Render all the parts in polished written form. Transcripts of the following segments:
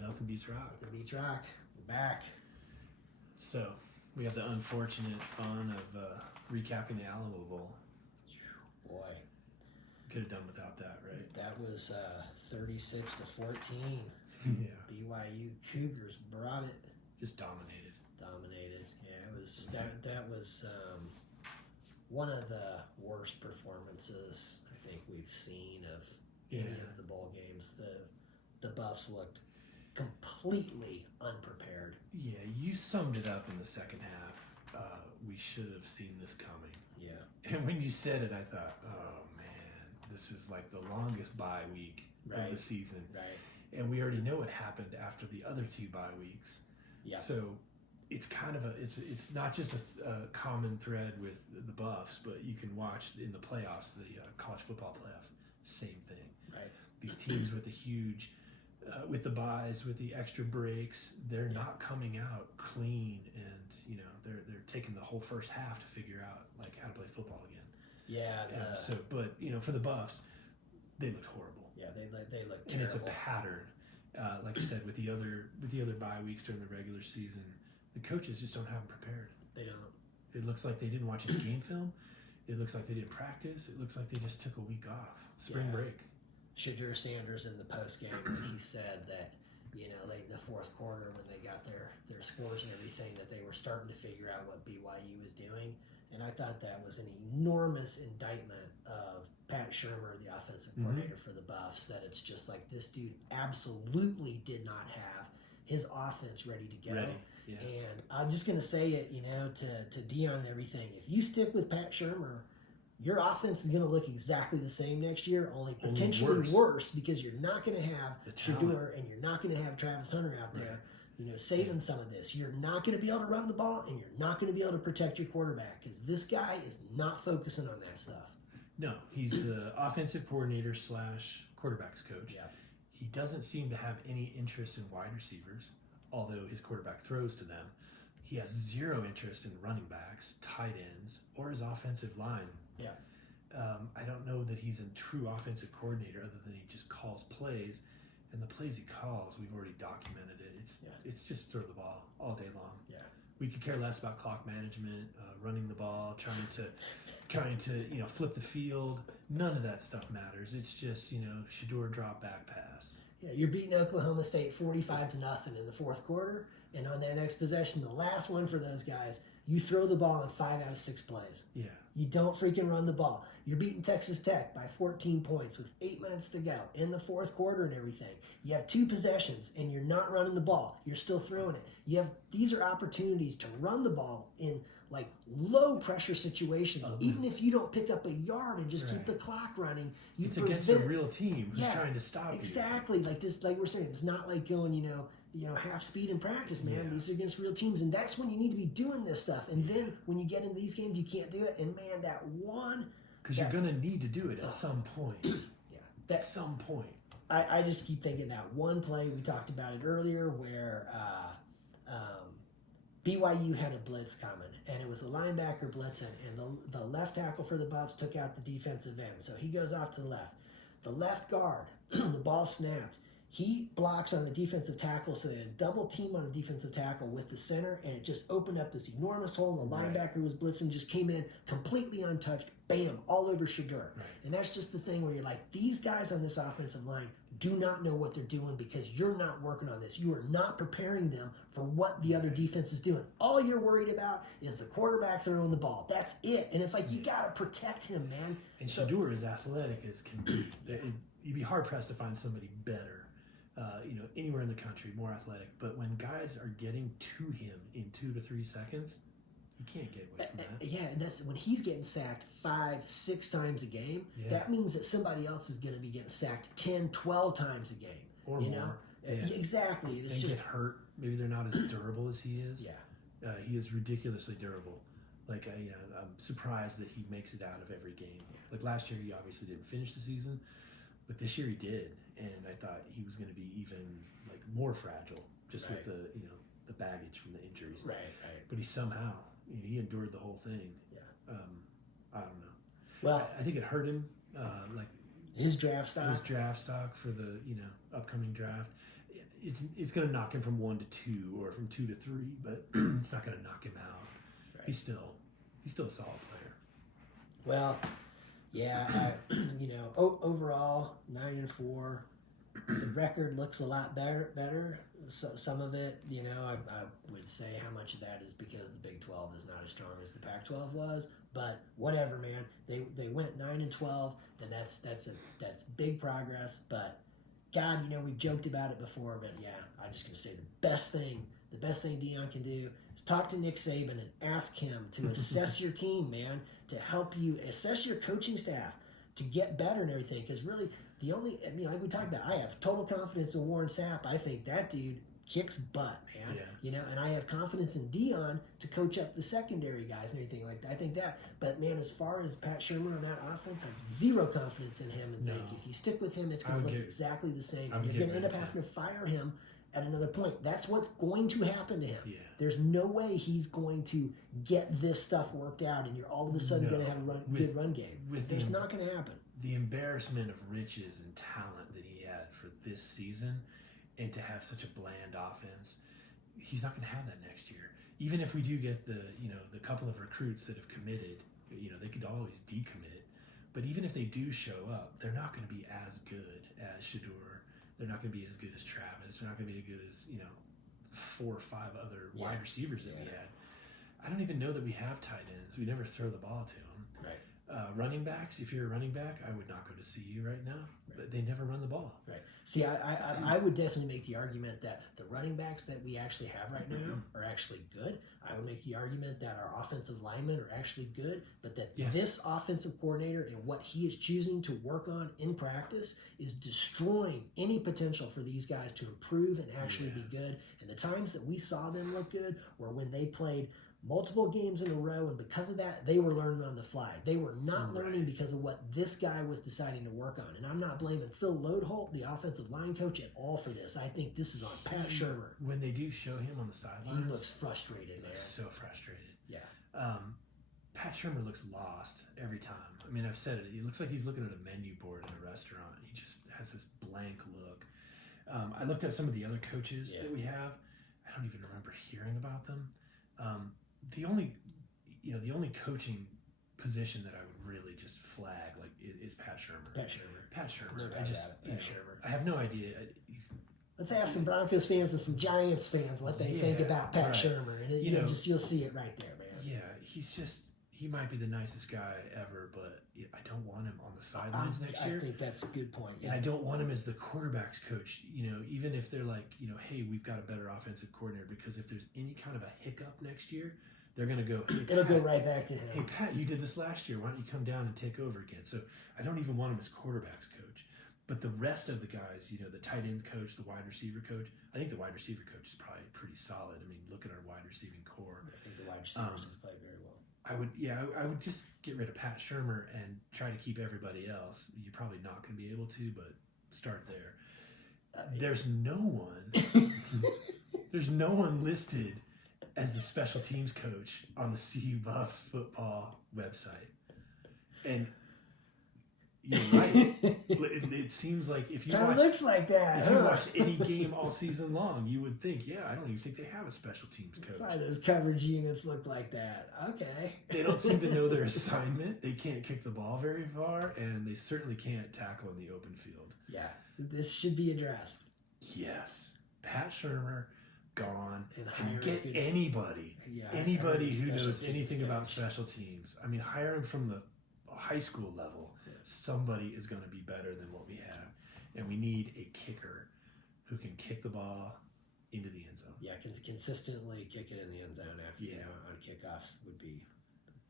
Nothing beats rock. Nothing beats rock. We're back. So we have the unfortunate fun of recapping the Alamo Bowl. Boy, Could have done without that, right? that was 36-14. Yeah. BYU Cougars brought it. Just dominated. Yeah, it was that was one of the worst performances I think we've seen of any of the bowl games. The Buffs looked completely unprepared. Yeah, you summed it up in the second half. We should have seen this coming. Yeah. And when you said it, I thought, oh man, this is like the longest bye week of the season. Right. And we already know what happened after the other 2 bye weeks. Yeah. So it's kind of it's not just a common thread with the Buffs, but you can watch in the playoffs, the college football playoffs, same thing. Right. These teams with the huge, with the buys, with the extra breaks, they're not coming out clean, and they're taking the whole first half to figure out like how to play football again. Yeah. But for the Buffs, they looked horrible. Yeah, they look terrible. And it's a pattern, like I said, with the other bye weeks during the regular season, the coaches just don't have them prepared. They don't. It looks like they didn't watch any game film. It looks like they didn't practice. It looks like they just took a week off, spring break. Shadur Sanders in the post game, he said that late in the fourth quarter when they got their scores and everything, that they were starting to figure out what BYU was doing. And I thought that was an enormous indictment of Pat Shurmur, the offensive coordinator for the Buffs, that it's just like this dude absolutely did not have his offense ready to go. Yeah. And I'm just going to say it, to Dion and everything. If you stick with Pat Shurmur, your offense is going to look exactly the same next year, only potentially worse because you're not going to have Shadur and you're not going to have Travis Hunter out there. Saving some of this. You're not going to be able to run the ball, and you're not going to be able to protect your quarterback because this guy is not focusing on that stuff. No, he's the offensive coordinator / quarterbacks coach. Yeah. He doesn't seem to have any interest in wide receivers, although his quarterback throws to them. He has zero interest in running backs, tight ends, or his offensive line. Yeah. I don't know that he's a true offensive coordinator other than he just calls plays. And the plays he calls, we've already documented it. It's just throw the ball all day long. Yeah. We could care less about clock management, running the ball, trying to flip the field. None of that stuff matters. It's just Shadur drop back pass. Yeah, you're beating Oklahoma State 45-0 in the fourth quarter, and on that next possession, the last one for those guys, you throw the ball in 5 out of 6 plays. Yeah. You don't freaking run the ball. You're beating Texas Tech by 14 points with 8 minutes to go in the fourth quarter and everything. You have 2 possessions and you're not running the ball. You're still throwing it. These are opportunities to run the ball in like low pressure situations. Even if you don't pick up a yard and just keep the clock running, it's against a real team who's trying to stop you. Exactly. Like this, like we're saying, it's not like going, half speed in practice, man. Yeah. These are against real teams, and that's when you need to be doing this stuff. And then when you get into these games, you can't do it. And man, that one, because you're gonna need to do it at some point. At some point. I just keep thinking that one play, we talked about it earlier, where BYU had a blitz coming, and it was the linebacker blitzing, and the left tackle for the Buffs took out the defensive end. So he goes off to the left. The left guard, the ball snapped. He blocks on the defensive tackle, so they had a double team on the defensive tackle with the center, and it just opened up this enormous hole. And the linebacker who was blitzing just came in completely untouched, bam, all over Shadur. Right. And that's just the thing where you're like, these guys on this offensive line do not know what they're doing because you're not working on this. You are not preparing them for what the other defense is doing. All you're worried about is the quarterback throwing the ball. That's it. And it's like, you got to protect him, man. And Shadur is athletic as can be. You'd be hard-pressed to find somebody better. Anywhere in the country, more athletic. But when guys are getting to him in 2 to 3 seconds, you can't get away from that. Yeah, and that's when he's getting sacked 5-6 times a game. Yeah. That means that somebody else is going to be getting sacked 10-12 times a game. Or more. Yeah. Exactly. And it's just get hurt. Maybe they're not as durable as he is. Yeah. He is ridiculously durable. Like, I'm surprised that he makes it out of every game. Like last year, he obviously didn't finish the season, but this year he did. And I thought he was going to be even like more fragile, just with the baggage from the injuries. Right. But he somehow, he endured the whole thing. Yeah. I don't know. Well, I think it hurt him, like his draft stock. His draft stock for the upcoming draft. it's going to knock him from 1 to 2 or from 2 to 3, but it's not going to knock him out. Right. He's still a solid player. Well, yeah, overall 9-4. The record looks a lot better. So, some of it, I would say how much of that is because the Big 12 is not as strong as the Pac-12 was. But whatever, man. They went 9-12, and that's big progress. But God, we've joked about it before. But yeah, I'm just gonna say the best thing Deion can do is talk to Nick Saban and ask him to assess your team, man, to help you assess your coaching staff to get better and everything. Because really, the only, like we talked about, I have total confidence in Warren Sapp. I think that dude kicks butt, man. Yeah. And I have confidence in Deion to coach up the secondary guys and everything like that. I think that. But man, as far as Pat Shermer on that offense, I have zero confidence in him and think if you stick with him, it's going to look exactly the same. And you're going to end up having to fire him at another point. That's what's going to happen to him. Yeah. There's no way he's going to get this stuff worked out and you're all of a sudden going to have a good run game. It's not going to happen. The embarrassment of riches and talent that he had for this season, and to have such a bland offense, he's not going to have that next year. Even if we do get the couple of recruits that have committed, they could always decommit. But even if they do show up, they're not going to be as good as Shedeur. They're not going to be as good as Travis. They're not going to be as good as 4 or 5 other wide receivers that we had. I don't even know that we have tight ends. We never throw the ball to them. Right. Running backs, if you're a running back, I would not go to CU right now. But they never run the ball. Right. See, I would definitely make the argument that the running backs that we actually have right now are actually good. I would make the argument that our offensive linemen are actually good, but that this offensive coordinator and what he is choosing to work on in practice is destroying any potential for these guys to improve and actually be good. And the times that we saw them look good were when they played multiple games in a row, and because of that, they were learning on the fly. They were not learning because of what this guy was deciding to work on. And I'm not blaming Phil Lodeholt, the offensive line coach, at all for this. I think this is on Pat Shermer. When they do show him on the sidelines, he looks frustrated, man. So frustrated. Yeah. Pat Shermer looks lost every time. I mean, I've said it. He looks like he's looking at a menu board in a restaurant. He just has this blank look. I looked at some of the other coaches that we have. I don't even remember hearing about them. The only coaching position that I would really just flag is Pat Shermer. Pat Shermer. No doubt Shermer. I have no idea. Let's ask some Broncos fans and some Giants fans what they think about Pat Shermer, and you'll see it right there, man. Yeah, he might be the nicest guy ever, but I don't want him on the sidelines next year. I think that's a good point. And I don't want him as the quarterback's coach, even if they're like, hey, we've got a better offensive coordinator, because if there's any kind of a hiccup next year, they're going to go, hey, it'll go right back to him. Hey, Pat, you did this last year. Why don't you come down and take over again? So I don't even want him as quarterback's coach. But the rest of the guys, the tight end coach, the wide receiver coach, I think the wide receiver coach is probably pretty solid. I mean, look at our wide receiving core. I think the wide receivers have played very well. I would just get rid of Pat Shermer and try to keep everybody else. You're probably not going to be able to, but start there. There's no one listed as the special teams coach on the CU Buffs football website. And you're right. It seems like if you watch, looks like that. If you watch any game all season long, you would think, I don't even think they have a special teams coach. That's why those coverage units look like that. Okay. They don't seem to know their assignment. They can't kick the ball very far, and they certainly can't tackle in the open field. Yeah, this should be addressed. Yes. Pat Shermer, gone, and get anybody who knows anything about special teams. I mean, hire him from the high school level. Somebody is going to be better than what we have, and we need a kicker who can kick the ball into the end zone. Yeah, consistently kick it in the end zone after on kickoffs would be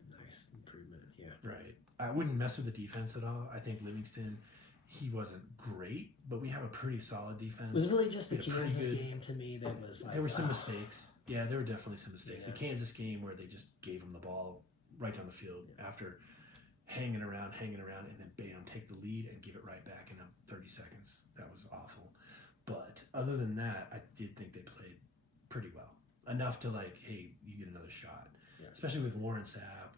a nice improvement. Yeah, right. I wouldn't mess with the defense at all. I think Livingston, he wasn't great, but we have a pretty solid defense. It was really just the Kansas game to me that was like... There were some mistakes. Yeah, there were definitely some mistakes. Yeah. The Kansas game where they just gave him the ball right down the field after hanging around, and then bam, take the lead and give it right back in 30 seconds. That was awful. But other than that, I did think they played pretty well. Enough to hey, you get another shot. Yeah. Especially with Warren Sapp.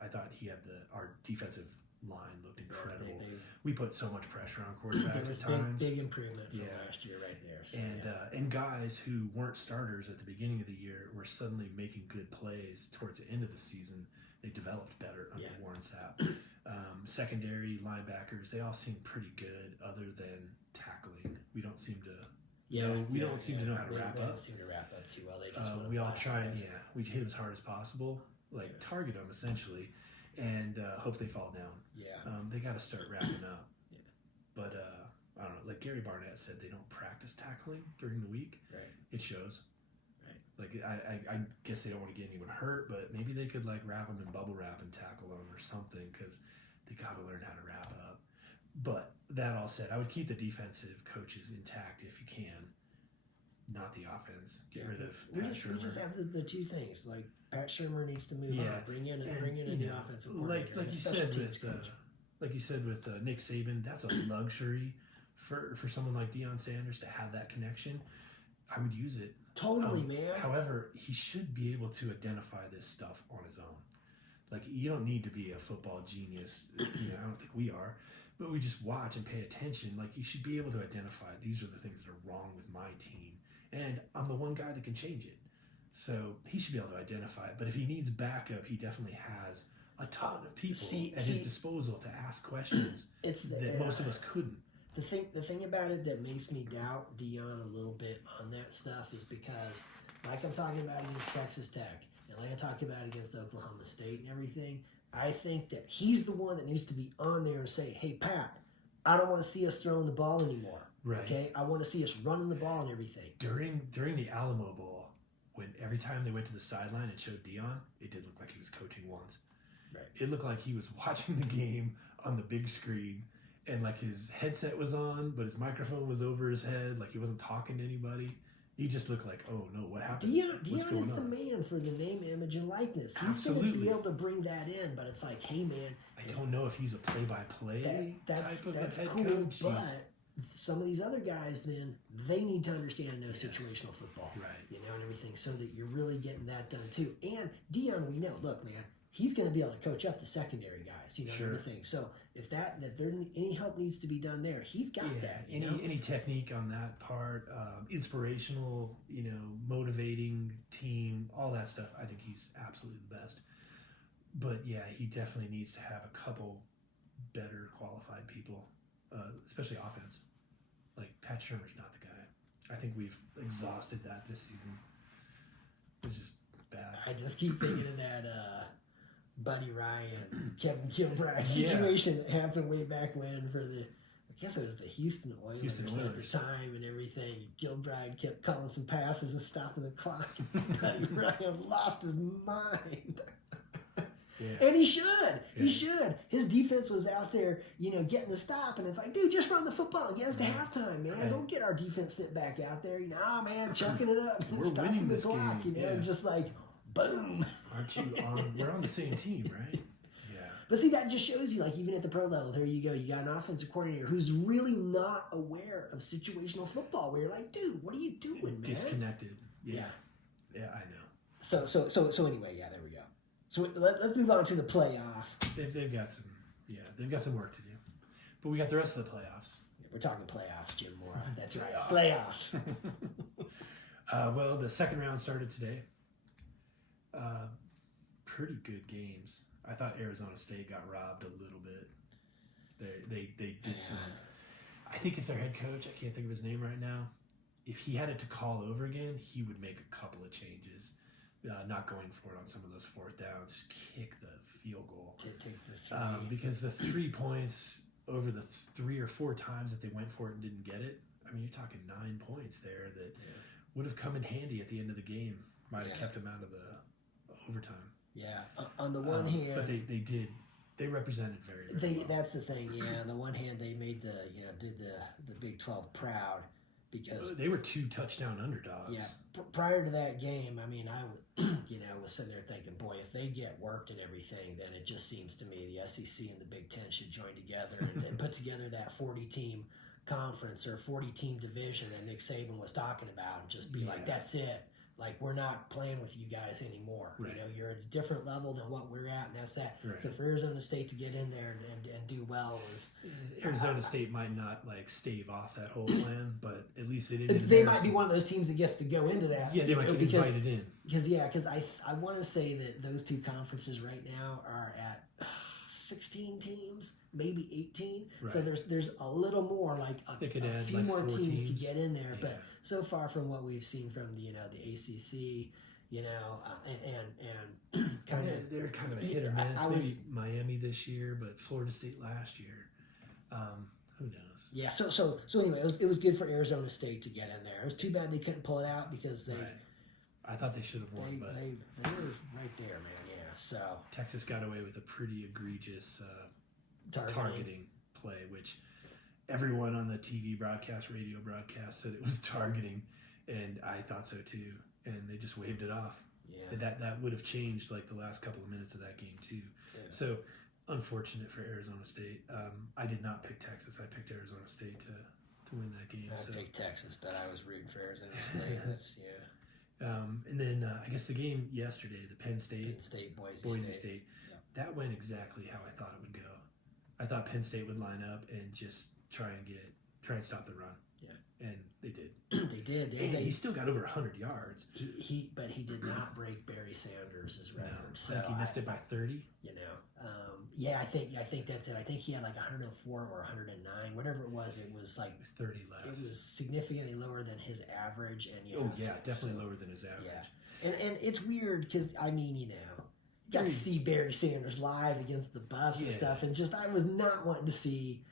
I thought he had our defensive line looked incredible. They, We put so much pressure on there quarterbacks was at times. big improvement from Yeah. last year right there. So, And guys who weren't starters at the beginning of the year were suddenly making good plays towards the end of the season. They developed better under Warren Sapp. Secondary linebackers, they all seem pretty good, other than tackling. We don't seem to. We don't seem to know how to wrap they up. don't seem to wrap up too well. They just want to We all blast try, guys. we hit as hard as possible, target them essentially, and hope they fall down. Yeah. They got to start wrapping up. Yeah. But I don't know. Like Gary Barnett said, they don't practice tackling during the week. Right. It shows. Right. Like I guess they don't want to get anyone hurt, but maybe they could like wrap them in bubble wrap and tackle them or something because they got to learn how to wrap up. But that all said, I would keep the defensive coaches intact if you can. Not the offense. Get rid of Pat Shurmur. We just have the two things. Like Pat Shurmur needs to move on. Bring in a new offensive coordinator. Like you said with Nick Saban, that's a luxury for someone like Deion Sanders to have that connection. I would use it. Totally, man. However, he should be able to identify this stuff on his own. Like, you don't need to be a football genius. I don't think we are. But we just watch and pay attention. Like, you should be able to identify these are the things that are wrong with my team. And I'm the one guy that can change it. So he should be able to identify it. But if he needs backup, he definitely has a ton of people at his disposal to ask questions that most of us couldn't. The thing about it that makes me doubt Deion a little bit on that stuff is because, like I'm talking about against Texas Tech, and like I talk about against Oklahoma State and everything, I think that he's the one that needs to be on there and say, hey, Pat, I don't want to see us throwing the ball anymore. Right. Okay? I want to see us running the ball and everything. During the Alamo Bowl, when every time they went to the sideline and showed Deion, it did look like he was coaching once. Right. It looked like he was watching the game on the big screen, and like his headset was on, but his microphone was over his head, like he wasn't talking to anybody. He just looked like, oh no, what happened? Deion is the man for the name, image, and likeness. He's going to be able to bring that in, but it's like, hey man, I don't know if he's a play-by-play that's type of that's head cool, coach. But some of these other guys, then they need to understand and know situational football, right? And everything, so that you're really getting that done too. And Deion, we know, look, man, he's going to be able to coach up the secondary guys, and everything. So if there any help needs to be done there, he's got that. Any technique on that part, inspirational, motivating team, all that stuff. I think he's absolutely the best. But yeah, he definitely needs to have a couple better qualified people, especially offense. Like Pat Shurmur's not the guy. I think we've exhausted that this season. It's just bad. I just keep thinking of that Buddy Ryan, Kevin Gilbride situation that happened way back when for I guess it was the Houston Oilers at the time and everything. Gilbride kept calling some passes and stopping the clock. Buddy Ryan lost his mind. And he should. He should. His defense was out there, getting the stop, and it's like, dude, just run the football and get us to halftime, man. Right. Don't get our defense sit back out there. Man, chucking it up. We're winning this clock, game. Just like, boom. Aren't you on? We're on the same team, right? Yeah. But see, that just shows you, like, even at the pro level, there you go. You got an offensive coordinator who's really not aware of situational football. Where you're like, dude, what are you doing, man? Disconnected. Yeah, I know. So anyway, there we go. So let's move on to the playoff. They've got some work to do, but we got the rest of the playoffs. We're talking playoffs, Jim Mora. That's right, playoffs. Well, the second round started today. Pretty good games. I thought Arizona State got robbed a little bit. They did some. I think if their head coach, I can't think of his name right now, if he had it to call over again, he would make a couple of changes. Not going for it on some of those fourth downs, just kick the field goal. Take the 3. Because the 3 points over the 3 or 4 times that they went for it and didn't get it, I mean, you're talking 9 points there that would have come in handy at the end of the game. Might have kept them out of the overtime. Yeah. On the one hand, but they did. They represented very well. That's the thing. Yeah. On the one hand, they made did the Big 12 proud. Because they were 2 touchdown underdogs. Yeah, prior to that game, I mean, I was sitting there thinking, boy, if they get worked and everything, then it just seems to me the SEC and the Big Ten should join together and put together that 40-team conference or 40-team division that Nick Saban was talking about, and just be like, that's it. Like, we're not playing with you guys anymore. Right. You know, you're at a different level than what we're at, and that's that. Right. So for Arizona State to get in there and do well was Arizona State might not like stave off that whole plan, but at least they didn't. they might be one of those teams that gets to go into that. Yeah, they might get invited in. Because I want to say that those two conferences right now are at 16 teams, maybe 18. Right. So there's a little more, like a few like more 4 teams to get in there. Yeah. But so far from what we've seen from the ACC, and kind of they're kind of a hit or miss. Maybe Miami this year, but Florida State last year. Who knows? Yeah. So anyway, it was good for Arizona State to get in there. It was too bad they couldn't pull it out because they. Right. I thought they should have won, but they were right there, man. Yeah. So Texas got away with a pretty egregious targeting play, which everyone on the TV broadcast, radio broadcast said it was targeting, and I thought so too. And they just waved it off. Yeah. That would have changed like the last couple of minutes of that game too. Yeah. So unfortunate for Arizona State. I did not pick Texas. I picked Arizona State to win that game. I picked Texas, but I was rooting for Arizona State. That's and then I guess the game yesterday, the Penn State, Boise State. Yeah. That went exactly how I thought it would go. I thought Penn State would line up and just try and stop the run. Yeah, and they did. They did. He still got over 100 yards. But he did not break Barry Sanders' record. No, so I think he missed it by 30. You know, I think that's it. I think he had like 104 or 109, whatever it was. It was like 30 less. It was significantly lower than his average, and definitely lower than his average. Yeah, and it's weird because got to see Barry Sanders live against the Buffs and stuff, and just I was not wanting to see.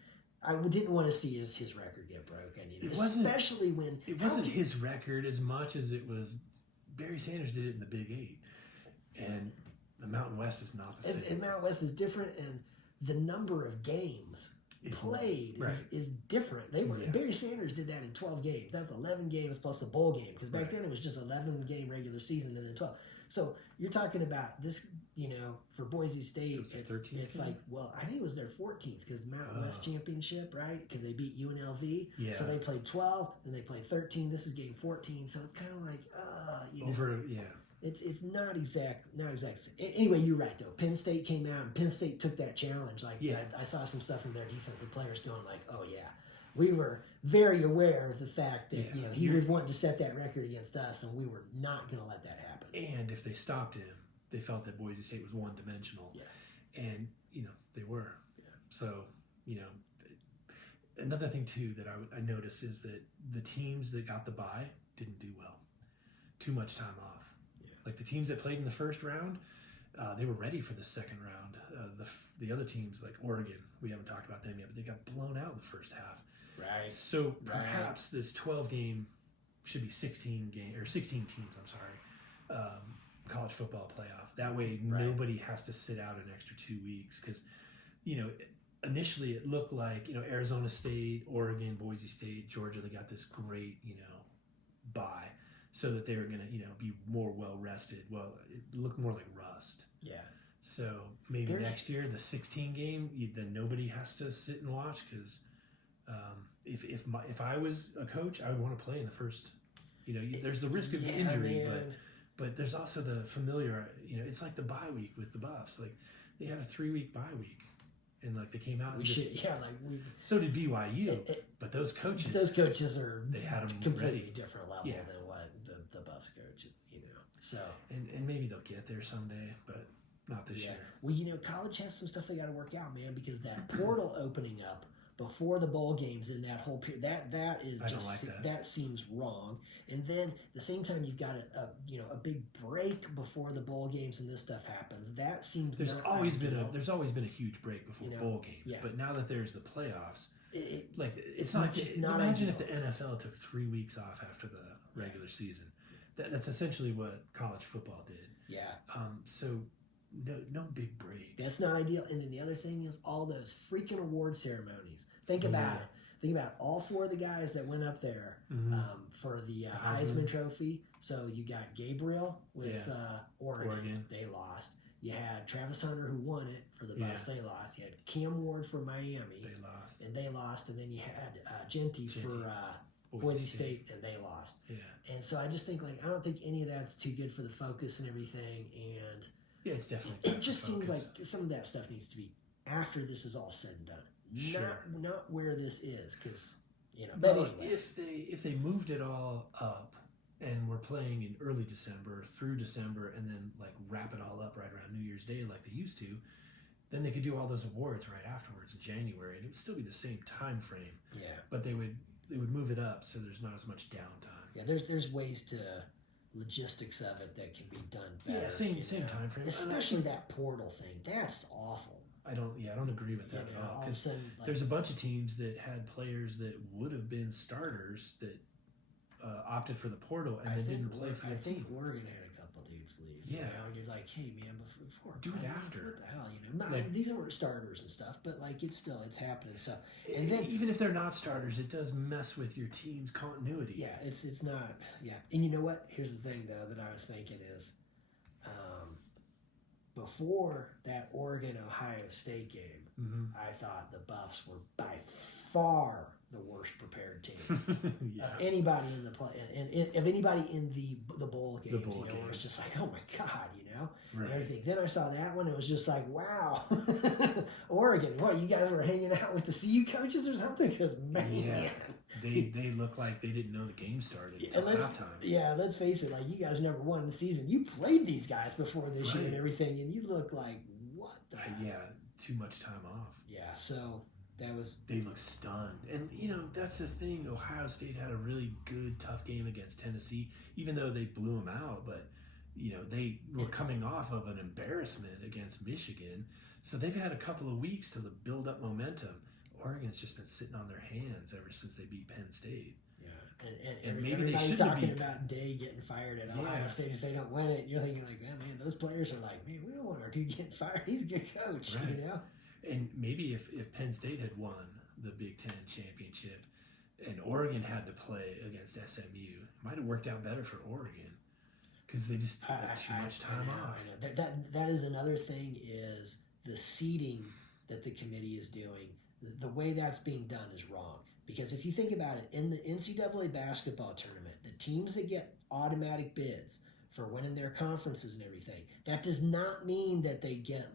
I didn't want to see his record get broken, especially when it wasn't his record as much as it was Barry Sanders did it in the Big 8, and the Mountain West is not the same. And Mountain West is different, and the number of games played is different. Barry Sanders did that in 12 games. That's 11 games plus a bowl game, because back then it was just 11 game regular season and then 12. So you're talking about this, for Boise State, it's like, well, I think it was their 14th because Mountain West Championship, right? Because they beat UNLV. Yeah. So they played 12, then they played 13. This is game 14. So it's kind of like, It's not exact. Anyway, you're right though. Penn State came out and Penn State took that challenge. I saw some stuff from their defensive players going like, "Oh yeah, we were very aware of the fact that he was wanting to set that record against us, and we were not going to let that happen." And if they stopped him, they felt that Boise State was one-dimensional. Yeah. And they were. Yeah. So another thing too that I noticed is that the teams that got the bye didn't do well. Too much time off. Like the teams that played in the first round, they were ready for the second round. The other teams, like Oregon, we haven't talked about them yet, but they got blown out in the first half. Right. So perhaps this 12 game should be 16 teams. I'm sorry, college football playoff. That way, nobody has to sit out an extra 2 weeks because, initially it looked like Arizona State, Oregon, Boise State, Georgia. They got this great bye. So that they were going to, be more well rested. Well, it looked more like rust. Yeah. So maybe next year, the 16 game, then nobody has to sit and watch because if I was a coach, I would want to play in the first. There's the risk of injury, but there's also the familiar. It's like the bye week with the Buffs. Like they had a 3-week bye week, and like they came out. So did BYU, but those coaches. They had them completely different level than what the Buffs coach. So and maybe they'll get there someday, but not this year. Well, college has some stuff they got to work out, man, because that portal opening up before the bowl games in that whole period, that is just that seems wrong. And then at the same time, you've got a big break before the bowl games and this stuff happens. That seems there's always been a huge break before bowl games, but now that there's the playoffs, it's not just not imagine ideal. If the NFL took 3 weeks off after the regular season. That's essentially what college football did. Yeah. So no big break. That's not ideal. And then the other thing is all those freaking award ceremonies. Think about it. Think about all 4 of the guys that went up there for the Heisman Trophy. So you got Gabriel with Oregon. They lost. You had Travis Hunter who won it for the Buffs. They lost. You had Cam Ward for Miami. They lost. And then you had Genty for Boise State, and they lost. Yeah. And so I just think, like, I don't think any of that's too good for the focus and everything. And Yeah, it's definitely. it just seems like some of that stuff needs to be after this is all said and done, Sure. not where this is, because But Well, anyway, if they moved it all up and we're playing in early December through December and then like wrap it all up right around New Year's Day like they used to, then they could do all those awards right afterwards in January, and it would still be the same time frame. yeah, But they would move it up so there's not as much downtime. yeah. There's ways to logistics of it that can be done better. Yeah, same time frame. Especially that portal thing. That's awful. I don't agree with that at all. All of a sudden, There's a bunch of teams that had players that would have been starters that opted for the portal and then didn't play for I the think team. Oregon had a couple dudes leave. Yeah. You're like, hey man, before Do it after. What the hell, Not, Like- these aren't starters and stuff, but like it's happening. So and then Even if they're not starters, it does mess with your team's continuity. yeah, it's not And you know what? Here's the thing though that I was thinking is, before that Oregon Ohio State game, Mm-hmm. I thought the Buffs were by far the worst prepared team. Yeah. Of anybody in the play, and of anybody in the bowl games, bowl where it's games. just like, oh my god, and Right. everything. Then I saw that one, it was just like, wow, Oregon, what, you guys were hanging out with the CU coaches or something? Because man, Yeah. They look like they didn't know the game started and until let's halftime. let's face it, like you guys never won the season. You played these guys before this year Right. and everything, and you look like what the Yeah, too much time off. yeah. So that was They look stunned. And, that's the thing. Ohio State had a really good, tough game against Tennessee, even though they blew them out. But, they were coming off of an embarrassment against Michigan. So they've had a couple of weeks to build up momentum. Oregon's just been sitting on their hands ever since they beat Penn State. yeah, and And maybe they everybody shouldn't talking be- about Day getting fired at Ohio Yeah. State if they don't win it. You're thinking like, man, those players are like, man, we don't want our dude getting fired. He's a good coach, Right. And maybe if Penn State had won the Big Ten championship and Oregon had to play against SMU, it might have worked out better for Oregon because they just had too much time off. I know. That is another thing is the seeding that the committee is doing. The way that's being done is wrong. Because if you think about it, in the NCAA basketball tournament, the teams that get automatic bids for winning their conferences and everything, that does not mean that they get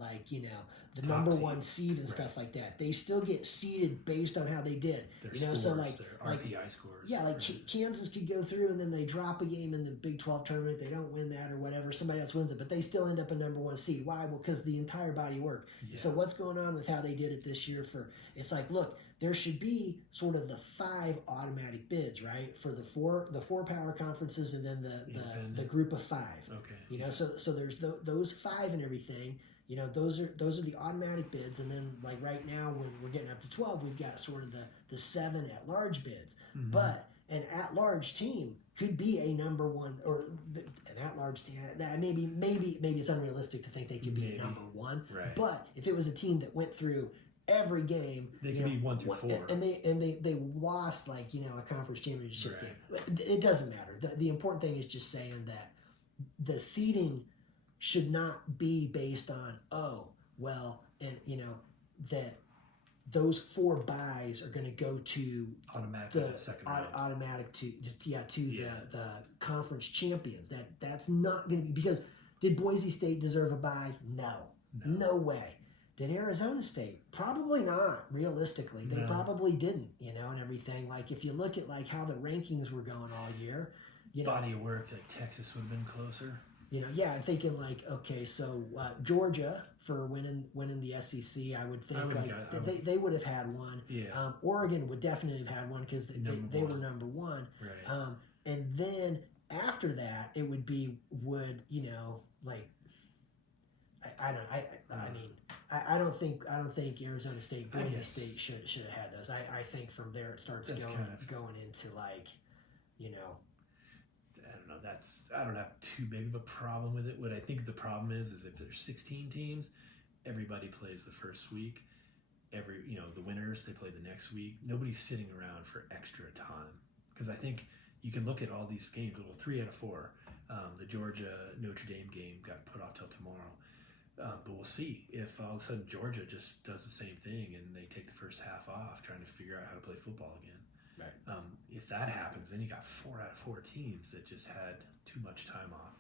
the Top number seed. one seed and stuff like that. They still get seeded based on how they did. Their so scores, like their like RPI scores. yeah, like Right. Kansas could go through and then they drop a game in the Big 12 tournament. They don't win that or whatever. Somebody else wins it, but they still end up a number one seed. Why? Well, because the entire body of work. Yeah. So what's going on with how they did it this year? It's like, look, there should be sort of the 5 automatic bids, right? For the four power conferences and then the Independent. group of 5. Okay. So there's those 5 and everything. Those are the automatic bids, and then like right now when we're getting up to 12, we've got sort of the 7 at-large bids. Mhm. But an at-large team could be a number one, or an at-large team. Maybe it's unrealistic to think they could be Maybe. a number one. Right. But if it was a team that went through every game, They could be 1 through 4. and they lost a conference championship Right. game. It doesn't matter. The important thing is just saying that the seeding should not be based on that those 4 buys are going to go to Automatically the the second round. automatic to Yeah. the conference champions. That's not going to be, because did Boise State deserve a buy? No way. Did Arizona State? Probably not. Realistically, they No. probably didn't. And everything. Like if you look at how the rankings were going all year, Body of work, like Texas would have been closer. I'm thinking okay, so Georgia for winning the SEC, I would think they would have had one. Yeah. Oregon would definitely have had one because they were one. number one. Right. And then after that, it would be I don't think Arizona State, I Boise guess- State should have had those. I think from there it starts That's going kind of- going into I don't know. I don't have too big of a problem with it. What I think the problem is if there's 16 teams, everybody plays the first week. The winners, they play the next week. Nobody's sitting around for extra time. Because I think you can look at all these games. Well, 3 out of 4. The Georgia Notre Dame game got put off till tomorrow. But we'll see if all of a sudden Georgia just does the same thing and they take the first half off trying to figure out how to play football again. Right. If that happens, then you got 4 out of 4 teams that just had too much time off.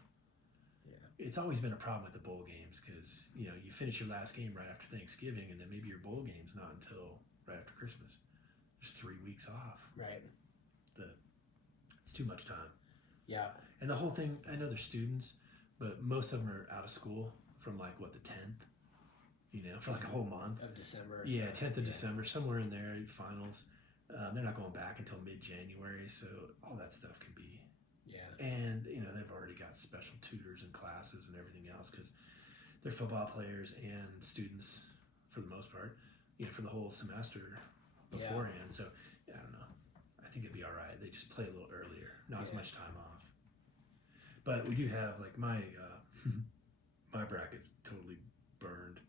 Yeah. It's always been a problem with the bowl games because you finish your last game right after Thanksgiving, and then maybe your bowl game's not until right after Christmas. There's 3 weeks off. Right. It's too much time. Yeah. And the whole thing, I know they're students, but most of them are out of school from the 10th, for a whole month. Of December. Yeah, 10th of December, somewhere in there, finals. They're not going back until mid-January, so all that stuff can be. Yeah. And, they've already got special tutors and classes and everything else because they're football players and students for the most part, for the whole semester beforehand. So, I don't know. I think it'd be all right. They just play a little earlier, not as much time off. But we do have, my my bracket's totally burned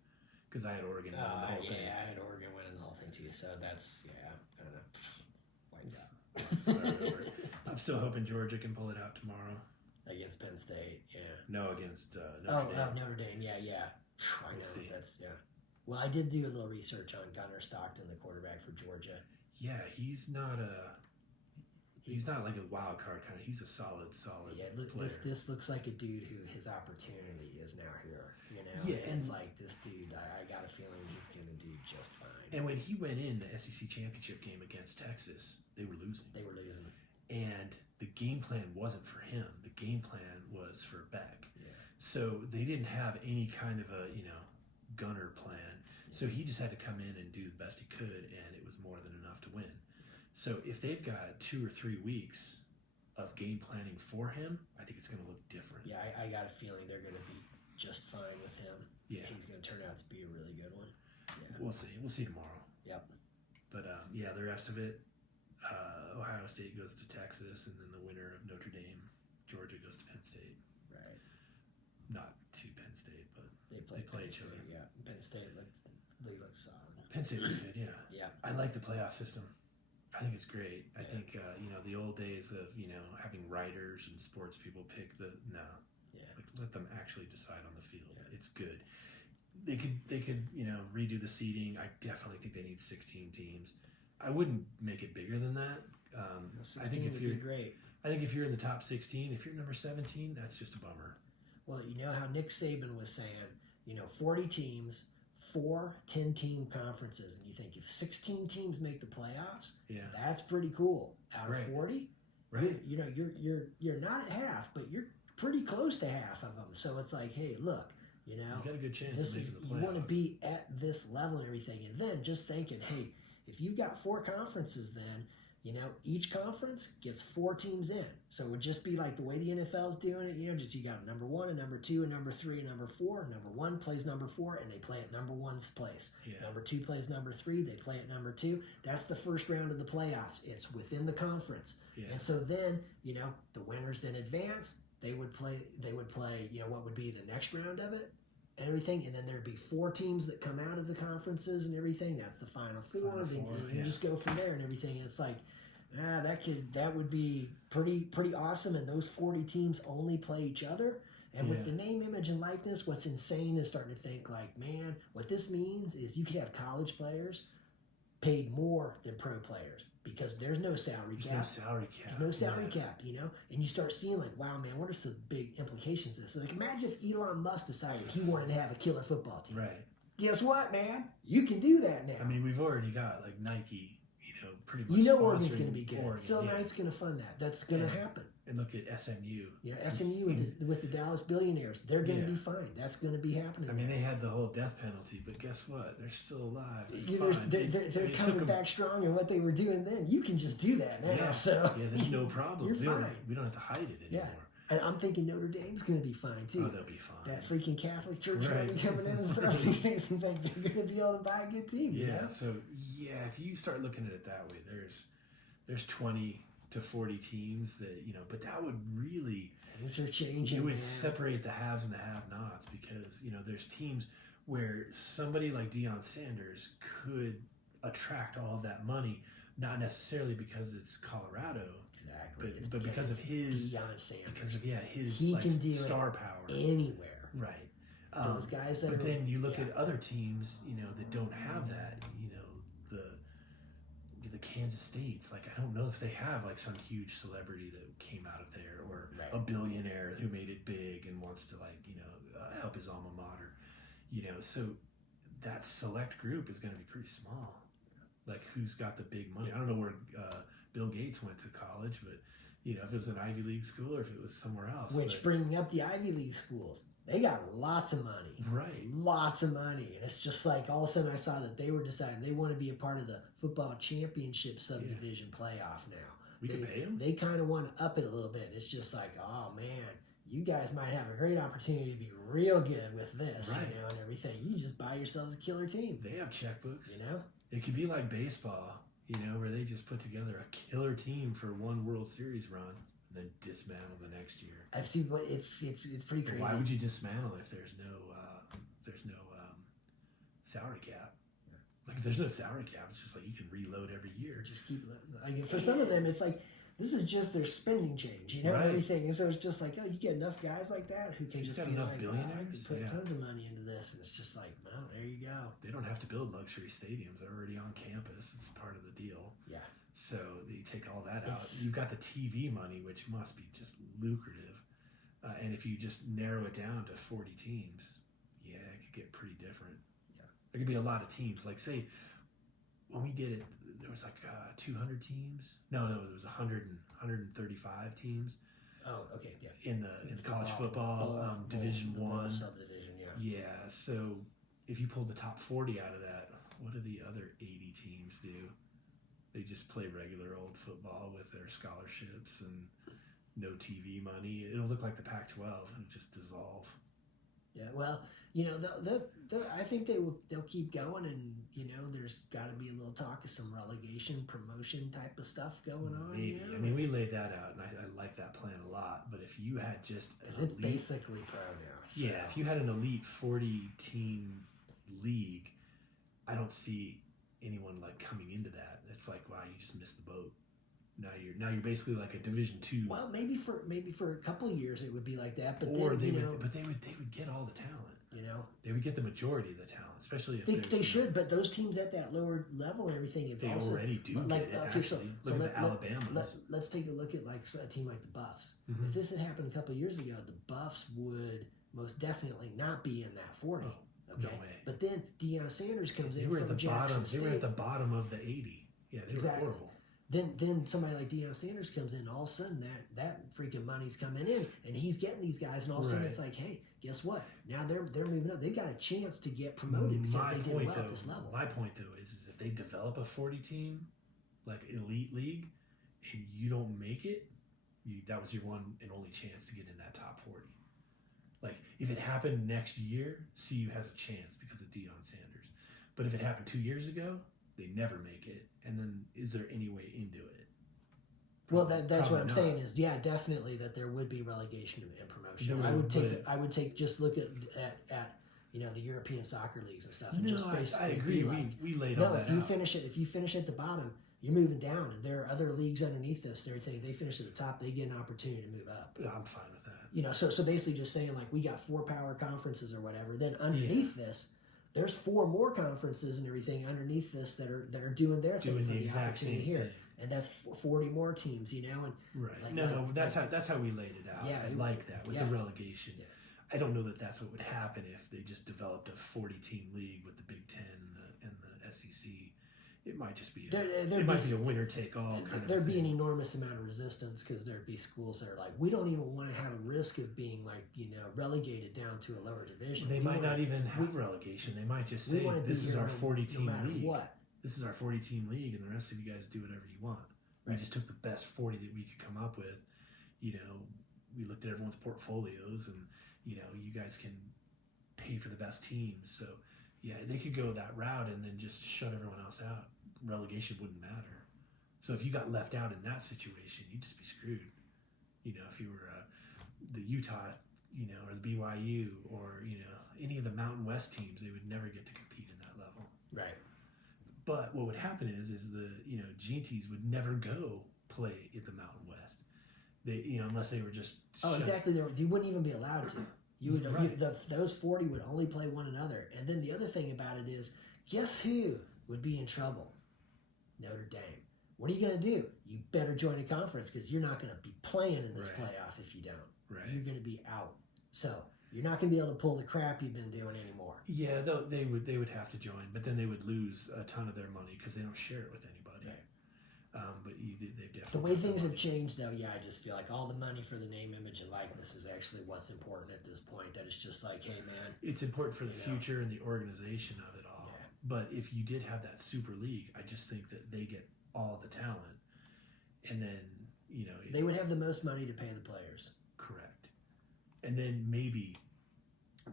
because I had Oregon winning the whole thing. Yeah, I had Oregon winning the whole thing too, so that's, kind of wiped out. Start over. I'm still hoping Georgia can pull it out tomorrow. Against Penn State, yeah. No, against Notre Dame. Notre Dame, yeah. I know, We'll see. Well, I did do a little research on Gunnar Stockton, the quarterback for Georgia. Yeah, he's not like a wild card kind of. He's a solid Yeah, player. this looks like a dude who his opportunity is now here. Yeah, and it's and like this dude. I got a feeling he's gonna do just fine. And when he went in the SEC championship game against Texas, they were losing. And the game plan wasn't for him. The game plan was for Beck. Yeah. So they didn't have any kind of a gunner plan. So he just had to come in and do the best he could, and it was more than enough to win. So if they've got 2 or 3 weeks of game planning for him, I think it's going to look different. Yeah, I got a feeling they're going to be just fine with him. Yeah. He's going to turn out to be a really good one. Yeah. We'll see. We'll see tomorrow. Yep. But, the rest of it, Ohio State goes to Texas, and then the winner of Notre Dame, Georgia, goes to Penn State. Right. Not to Penn State, but They play Penn each State. other. Yeah. Penn State look solid. Penn State was good, yeah. Yeah. I like the playoff system. I think it's great. I Yeah. think, the old days of, having writers and sports people pick Yeah. let them actually decide on the field. Yeah. It's good. They could redo the seeding. I definitely think they need 16 teams. I wouldn't make it bigger than that. I think if would you're be great. I think if you're in the top 16, if you're number 17, that's just a bummer. Well, you know how Nick Saban was saying, 40 teams, 4 10-team conferences, and you think if 16 teams make the playoffs, Yeah. that's pretty cool. Out of Right. 40, Right. you're not at half, but you're pretty close to half of them. So it's like, hey, look, You got a good chance this of is making the you playoffs. want to be at this level and everything, and then just thinking, hey, if you've got 4 conferences, then each conference gets 4 teams in. So it would just be like the way the NFL's doing it. Just you got number 1 and number 2 and number 3 and number 4. Number 1 plays number 4, and they play at number 1's place. Yeah. Number 2 plays number 3, they play at number 2. That's the first round of the playoffs. It's within the conference. Yeah. And so then, the winners then advance. They would play, what would be the next round of it and everything. And then there'd be 4 teams that come out of the conferences and everything. That's the final 4. Final Then four, you yeah. just go from there and everything. And it's like, that would be pretty awesome. And those 40 teams only play each other. And with Yeah. the name, image, and likeness, what's insane is starting to think like, man, what this means is you could have college players paid more than pro players because there's no salary There's cap. no salary cap. There's no salary Yeah. cap, and you start seeing like, wow, man, what are some big implications of this? So, like, imagine if Elon Musk decided he wanted to have a killer football team. Right. Guess what, man? You can do that now. I mean, we've already got like Nike, pretty much. Oregon's sponsoring going to be good. Oregon, Phil yeah. Knight's going to fund that. That's going to Yeah. happen. And look at SMU. SMU with the Dallas Billionaires, they're going to Yeah. be fine. That's going to be happening. I mean, they had the whole death penalty, but guess what? They're still alive. They're coming back strong in what they were doing then. You can just do that now. Yeah. So Yeah, there's no problem. You're fine. We don't have to hide it Yeah. anymore. And I'm thinking Notre Dame's going to be fine too. Oh, they'll be fine. That freaking Catholic Church Right. money coming in and stuff. It makes me think they're going to be able to buy a good team. Yeah. So if you start looking at it that way, there's 20 to 40 teams that but that would really Things are changing. it would man. separate the haves and the have-nots because there's teams where somebody like Deion Sanders could attract all of that money, not necessarily because it's Colorado, Exactly. but because of his Deion Sanders. because of his He can do star it power, anywhere. right? Those guys that but are, then you look yeah. at other teams, that don't have that. The Kansas State's like, I don't know if they have like some huge celebrity that came out of there, or Right. a billionaire who made it big and wants to like, help his alma mater, so that select group is going to be pretty small. Like, who's got the big money? I don't know where Bill Gates went to college, but if it was an Ivy League school or if it was somewhere else. Which, bringing up the Ivy League schools, they got lots of money. Right. Lots of money. And it's just like all of a sudden I saw that they were deciding they want to be a part of the football championship subdivision playoff now. We can pay them. They kind of want to up it a little bit. It's just like, oh man, you guys might have a great opportunity to be real good with this, Right. and everything. You just buy yourselves a killer team. They have checkbooks. It could be like baseball, where they just put together a killer team for one World Series run and then dismantle the next year. I've seen what it's pretty crazy. Why would you dismantle if there's no salary cap? Like, if there's no salary cap, it's just like you can reload every year. Just keep. For some of them, it's like this is just their spending change, Right. everything. And so it's just like, you get enough guys like that who can You've just got be enough like, billionaires, I can put yeah. tons of money into this, and it's just like, well, there you go. They don't have to build luxury stadiums; they're already on campus. It's part of the deal. Yeah. So you take all that out. You've got the TV money, which must be just lucrative. And if you just narrow it down to 40 teams, it could get pretty different. Yeah. There could be a lot of teams. Like, say, when we did it, there was like 200 teams. No, there was 135 teams. Oh, okay, yeah. In the college football Division I subdivision, yeah. Yeah. So if you pulled the top 40 out of that, what do the other 80 teams do? They just play regular old football with their scholarships and no TV money. It'll look like the Pac-12. It'll just dissolve. Yeah, well, I think they'll keep going, and there's got to be a little talk of some relegation, promotion type of stuff going on. Maybe. I mean, we laid that out, and I like that plan a lot. But if you had just because it's basically pro now. So. Yeah, if you had an elite 40-team league, I don't see anyone like coming into that. It's like, wow, you just missed the boat. Now you're basically like a Division II. Well, maybe for a couple of years it would be like that, but or then, they would get all the talent. They would get the majority of the talent, especially if they should. But those teams at that lower level and everything, they also, already do like, get it. Okay, actually, look at the Alabama. Let's take a look at like a team like the Buffs. Mm-hmm. If this had happened a couple of years ago, the Buffs would most definitely not be in that 40. Okay, no way. But then Deion Sanders comes in They were from at the Jackson bottom. State. They were at the bottom of the 80. Yeah, they were horrible. Then somebody like Deion Sanders comes in, all of a sudden that freaking money's coming in, and he's getting these guys, and all of a sudden it's like, hey, guess what? Now they're moving up. They got a chance to get promoted because they did well at this level. My point though is if they develop a 40 team, like elite league, and you don't make it, that was your one and only chance to get in that top 40. Like, if it happened next year, CU has a chance because of Deion Sanders. But if it happened 2 years ago, they never make it. And then is there any way into it? That's what I'm saying is, definitely that there would be relegation and promotion. I would take just look at the European soccer leagues and stuff, and just basically I agree. We laid all that out. If you finish at the bottom, you're moving down, and there are other leagues underneath this and everything. They finish at the top, they get an opportunity to move up. I'm fine with that. So basically just saying like we got 4 power conferences or whatever. Then underneath this, there's 4 more conferences and everything underneath this that are doing their thing for the opportunity here. Thing. And that's 40 more teams, and right. That's how we laid it out. I like that with the relegation. Yeah. I don't know that that's what would happen if they just developed a 40-team league with the Big Ten and the SEC. It might just be a winner take all. There'd be an enormous amount of resistance because there'd be schools that are like, we don't even want to have a risk of being like relegated down to a lower division. They might not even have relegation. They might just say this is our 40-team league. What? This is our 40-team league, and the rest of you guys do whatever you want. Right. We just took the best 40 that we could come up with. We looked at everyone's portfolios, and you guys can pay for the best teams. So they could go that route and then just shut everyone else out. Relegation wouldn't matter. So if you got left out in that situation, you'd just be screwed. If you were the Utah, or the BYU, or any of the Mountain West teams, they would never get to compete in that level. Right. But what would happen is the GTs would never go play at the Mountain West. They unless they were just exactly. You wouldn't even be allowed to. You would those 40 would only play one another. And then the other thing about it is, guess who would be in trouble? Notre Dame. What are you going to do? You better join a conference because you're not going to be playing in this Right. playoff if you don't. Right. You're going to be out. So you're not going to be able to pull the crap you've been doing anymore. Yeah, they would have to join, but then they would lose a ton of their money because they don't share it with anybody. Right. But they've definitely The way got things have money. changed, though, yeah, I just feel like all the money for the name, image, and likeness is actually what's important at this point. That it's just like, hey, man, It's important for the You know. future and the organization of it all. Yeah. But if you did have that super league, I just think that they get all the talent, and then they would have the most money to pay the players. correct, and then maybe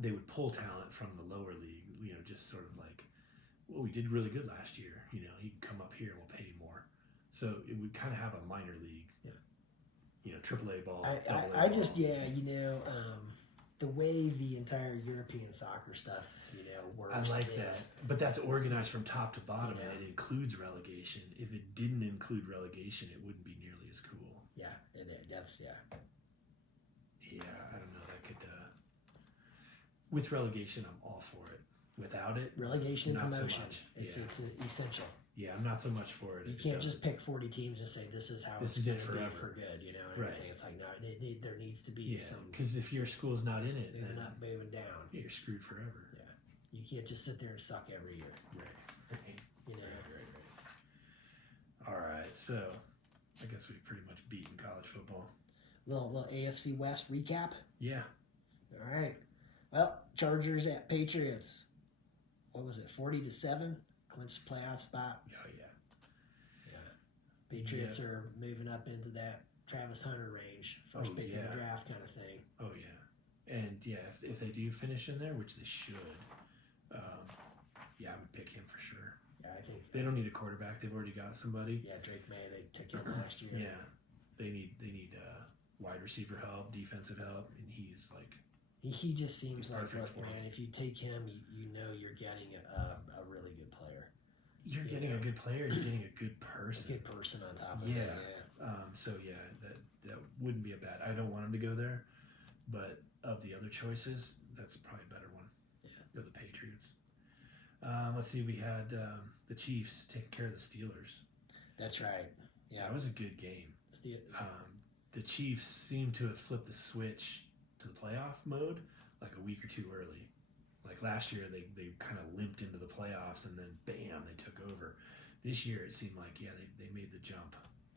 they would pull talent from the lower league. Just sort of like, well, we did really good last year. You can come up here and we'll pay you more. So it would kind of have a minor league. Yeah. AAA ball. I just, the way the entire European soccer stuff, works. I like is, that, but that's organized from top to bottom, Yeah. and it includes relegation. If it didn't include relegation, it wouldn't be nearly as cool. Yeah, that's Yeah, I don't know. That could. With relegation, I'm all for it. Without it, relegation and Not so promotion. much, It's yeah. it's essential. yeah, I'm not so much for it. You if it can't doesn't. just pick 40 teams and say this is how This it's is it going to be forever. for good. And Right. everything. It's like no, there needs to be Yeah, some because if your school's not in it, moving then up, moving down. you're screwed forever. Yeah, you can't just sit there and suck every year. Right. You know. All right. So, I guess we've pretty much beaten college football. Little AFC West recap. Yeah. All right. Well, Chargers at Patriots. What was it? 40-7, clinched playoff spot. Oh yeah. Yeah. Patriots are moving up into that Travis Hunter range, first Oh, pick in yeah. the draft kind of thing. Oh yeah. And yeah, if they do finish in there, which they should, yeah, I would pick him for sure. Yeah, I think. They don't need a quarterback. They've already got somebody. Yeah, Drake May. They took him last year. Yeah. They need wide receiver help, defensive help, and he's like He just seems He's like, perfect look, for man, him. if you take him, you know you're getting a really good player, you're Yeah. getting a good player, you're getting a good a person. good person on top of Yeah. it. Yeah. So yeah, that wouldn't be a bad. I don't want him to go there, but of the other choices, that's probably a better one. Yeah. Go the Patriots. Let's see. We had the Chiefs taking care of the Steelers. That's right. Yeah. That was a good game. Ste- The Chiefs seem to have flipped the switch to the playoff mode like a week or two early. Like last year, they kind of limped into the playoffs and then bam, they took over. This year, it seemed like they made the jump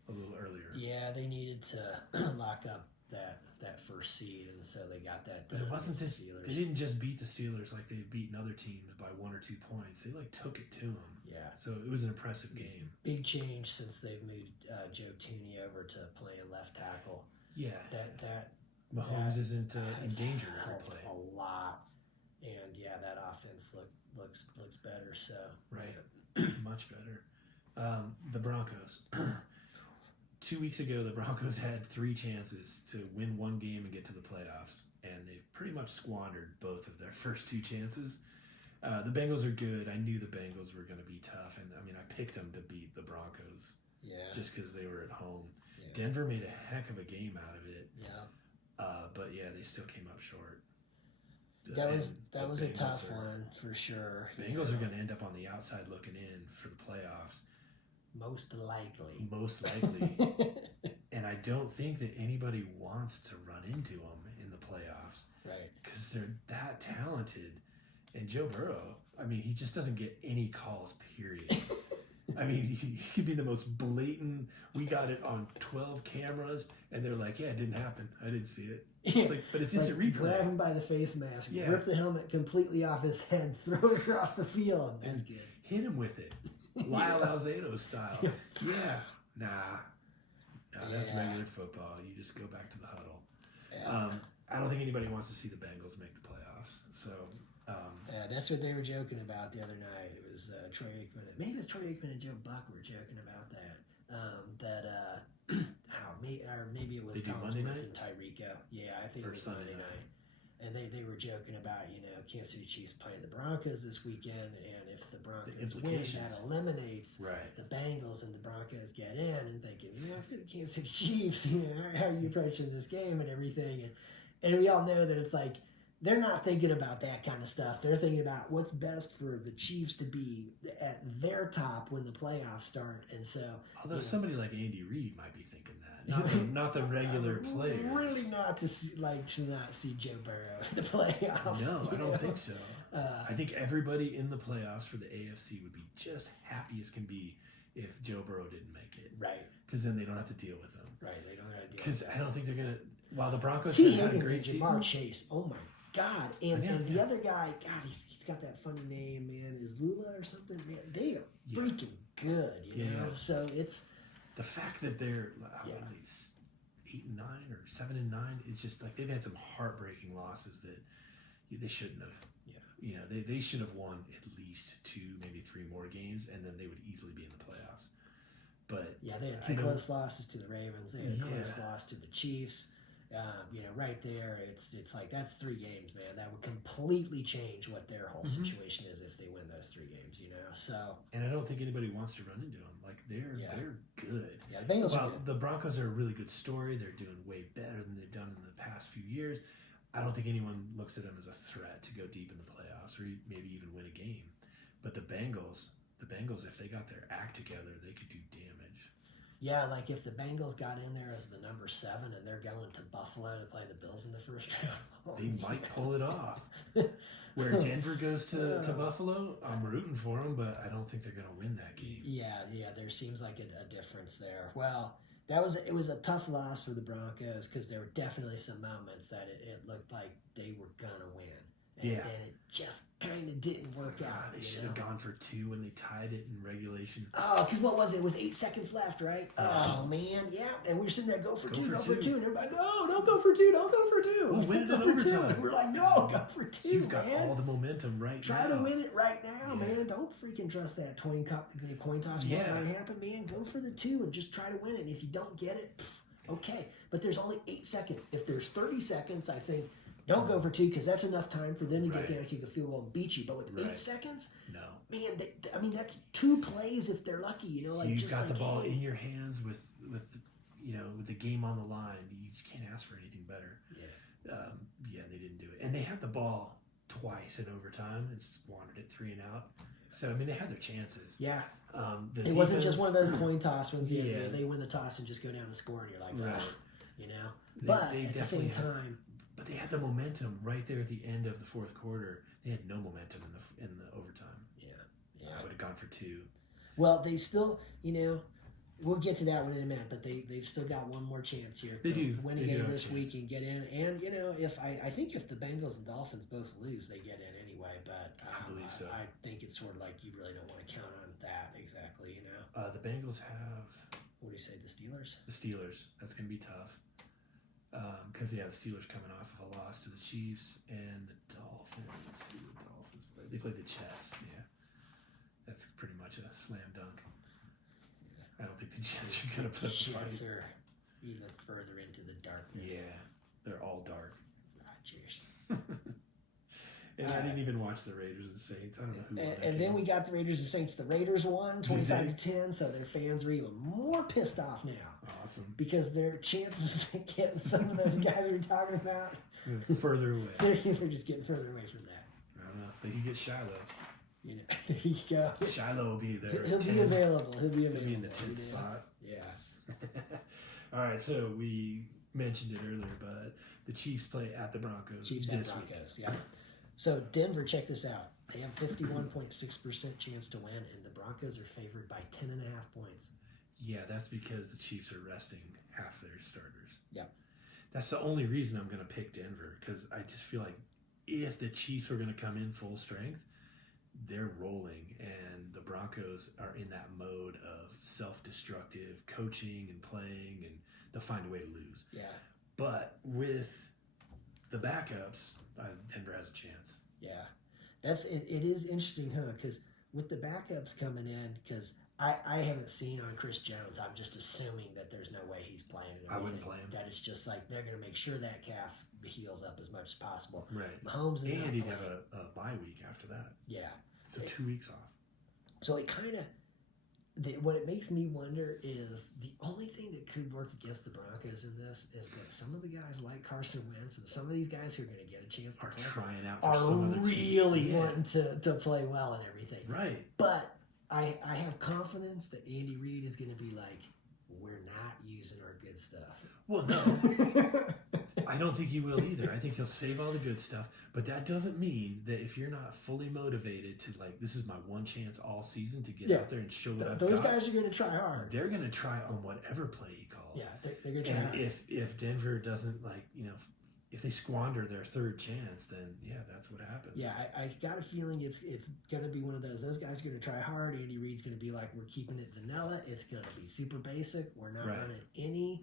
a little earlier. Yeah, they needed to lock up that first seed, and so they got that. But it wasn't against just the Steelers. they didn't just beat the Steelers like they've beaten other teams by 1 or 2 points. They like took it to them. Yeah, So it was an impressive It's game. big change since they've moved Joe Tooney over to playing left tackle. Yeah, That Mahomes that isn't in has danger every helped play. a lot, and yeah, that offense looks better. So Right. Much better. The Broncos. 2 weeks ago, the Broncos had 3 chances to win one game and get to the playoffs, and they've pretty much squandered both of their first 2 chances. The Bengals are good. I knew the Bengals were going to be tough, and I mean, I picked them to beat the Broncos yeah, just because they were at home. yeah, Denver made a heck of a game out of it, yeah. but yeah, they still came up short. That And was the a Bengals tough are- one for sure. Bengals are going to end up on the outside looking in for the playoffs, most likely. most likely. And I don't think that anybody wants to run into them in the playoffs Right. because they're that talented. And Joe Burrow, I mean, he just doesn't get any calls, period. I mean, he could be the most blatant. We got it on 12 cameras, and they're like, yeah, it didn't happen. I didn't see it. Yeah. Like, but it's instant Like, grab replay. him by the face mask, Yeah. rip the helmet completely off his head, throw it across the field. That's good. Hit him with it. Lyle Alzado style. Yeah. Nah, that's Yeah. regular football. You just go back to the huddle. Yeah. I don't think anybody wants to see the Bengals make the playoffs. So, Yeah, that's what they were joking about the other night. It was Troy Aikman. Maybe it was Troy Aikman and Joe Buck were joking about that. Or maybe it was They do Monday Collinsworth night? and Tyreeko. Yeah, I think Or it was Sunday Monday night. night. And they were joking about, Kansas City Chiefs playing the Broncos this weekend, and if the Broncos win, implications. that eliminates right. the Bengals and the Broncos get in, and thinking, if you're the Kansas City Chiefs, how are you approaching this game and everything? And we all know that it's like they're not thinking about that kind of stuff. They're thinking about what's best for the Chiefs to be at their top when the playoffs start. And so, although somebody like Andy Reid might be thinking that, not the regular player. Really not to not see Joe Burrow in the playoffs. No, I don't think so. Uh, I think everybody in the playoffs for the AFC would be just happy as can be if Joe Burrow didn't make it. Right. Because then they don't have to deal with him. Right. They don't have to deal. Because I don't think they're gonna. While the Broncos T. have had a Higgins great and Jamar season, Chase. Oh my God. And Yeah, and the yeah. other guy, God, he's got that funny name, man. Is Lula or something? Man, they are Yeah. freaking good, you know. Yeah. So it's the fact that they're Yeah. what are these 8-9 or 7-9, it's just like they've had some heartbreaking losses that they shouldn't have. Yeah. You know, they should have won at least 2, maybe 3 more games, and then they would easily be in the playoffs. But yeah, they had I 2 don't- close losses to the Ravens. They had a Yeah. close loss to the Chiefs. You know, right there, it's like that's 3 games, man. That would completely change what their whole Mhm. situation is if they win those 3 games. You know, so And I don't think anybody wants to run into them. Like they're good. yeah, the Bengals Well, are good. the Broncos are a really good story. They're doing way better than they've done in the past few years. I don't think anyone looks at them as a threat to go deep in the playoffs or maybe even win a game. But the Bengals, if they got their act together, they could do damage. Yeah, like if the Bengals got in there as the number 7 and they're going to Buffalo to play the Bills in the first round, They might pull it off. Where Denver goes to Buffalo, I'm rooting for them, but I don't think they're going to win that game. Yeah, there seems like a difference there. Well, it was a tough loss for the Broncos because there were definitely some moments that it looked like they were gonna win, and Yeah. then it just kind of didn't work out. They you should know? have gone for 2 when they tied it in regulation. Oh, because what was it? It was 8 seconds left, right? Oh man, yeah. And we were sitting there, go for two, and everybody, no, don't go for 2, don't go for 2. We'll win it go in for 2. overtime. And we're like, no, go for 2, You've got man. all the momentum right Try now. to win it right now, Yeah. man. Don't freaking trust that coin toss. Yeah. What might happen, man? Go for the 2 and just try to win it. And if you don't get it, okay. But there's only 8 seconds. If there's 30 seconds, I think don't go for 2 because that's enough time for them to Right. get down, kick a field goal, and beat you. But with 8 Right. seconds, No. man, I mean that's 2 plays if they're lucky. You know, like You've just got like the ball hey, in your hands with the game on the line. You just can't ask for anything better. Yeah. They didn't do it, and they had the ball twice in overtime and squandered it 3 and out. So I mean, they had their chances. Yeah. The It wasn't just defense- one of those coin toss ones. Yeah. They win the toss and just go down and score, and you're like, Right. oh, you know. They- But they at the same definitely time, But they had the momentum right there at the end of the 4th quarter. They had no momentum in the overtime. yeah. I would have gone for 2. Well, they still, you know, we'll get to that one in a minute, but they've still got one more chance here They to do. win They a do game have a this chance. week and get in. And, you know, if I think if the Bengals and Dolphins both lose, they get in anyway. But I believe so. I think it's sort of like you really don't want to count on that exactly, you know. The Bengals have What do you say, the Steelers? the Steelers. That's going to be tough. Because, the Steelers coming off of a loss to the Chiefs and the Dolphins. Who the Dolphins play? They played the Jets. Yeah. That's pretty much a slam dunk. I don't think the Jets are going to put up a Jets fight. are even further into the darkness. Yeah. They're all dark. Rodgers. And I didn't even watch the Raiders and Saints. I don't know who won that And then game. we got the Raiders and Saints. The Raiders won 25-10, so their fans are even more pissed off now. Awesome. Because their chances of getting some of those guys we were talking about, Further away. they're just getting further away from that. I don't know. They could get Shiloh. You know, there you go. Shiloh will be there. He'll be available. He'll be He'll available. be in the 10th you know? spot. Yeah. All right, so we mentioned it earlier, but the Chiefs play at the Broncos Chiefs and this week. Broncos. Yeah. So Denver, check this out. They have 51.6% chance to win, and the Broncos are favored by 10.5 points. Yeah, that's because the Chiefs are resting half their starters. Yep. That's the only reason I'm going to pick Denver, because I just feel like if the Chiefs are going to come in full strength, they're rolling, and the Broncos are in that mode of self-destructive coaching and playing, and they'll find a way to lose. Yeah. But with the backups, Denver has a chance. Yeah, it is interesting, huh? Because with the backups coming in, because I haven't seen on Chris Jones, I'm just assuming that there's no way he's playing. I wouldn't play him. That it's just like they're going to make sure that calf heals up as much as possible. Right. Mahomes is not And he'd playing. have a bye week after that. Yeah. So 2 weeks off. So it kind of, what it makes me wonder is the only thing that could work against the Broncos in this is that some of the guys like Carson Wentz and some of these guys who are going to get a chance to Are play trying out for are some other really team. wanting to play well and everything. Right. But I have confidence that Andy Reid is going to be like, we're not using our good stuff. Well, no. I don't think he will either. I think he'll save all the good stuff. But that doesn't mean that if you're not fully motivated to, like, this is my one chance all season to get out there and show what I've Those got, guys are going to try hard. they're going to try on whatever play he calls. Yeah, they're going to try And hard. if Denver doesn't, like, if they squander their third chance, then, yeah, that's what happens. Yeah, I got a feeling it's going to be one of those. Those guys are going to try hard. Andy Reid's going to be like, we're keeping it vanilla. It's going to be super basic. We're not running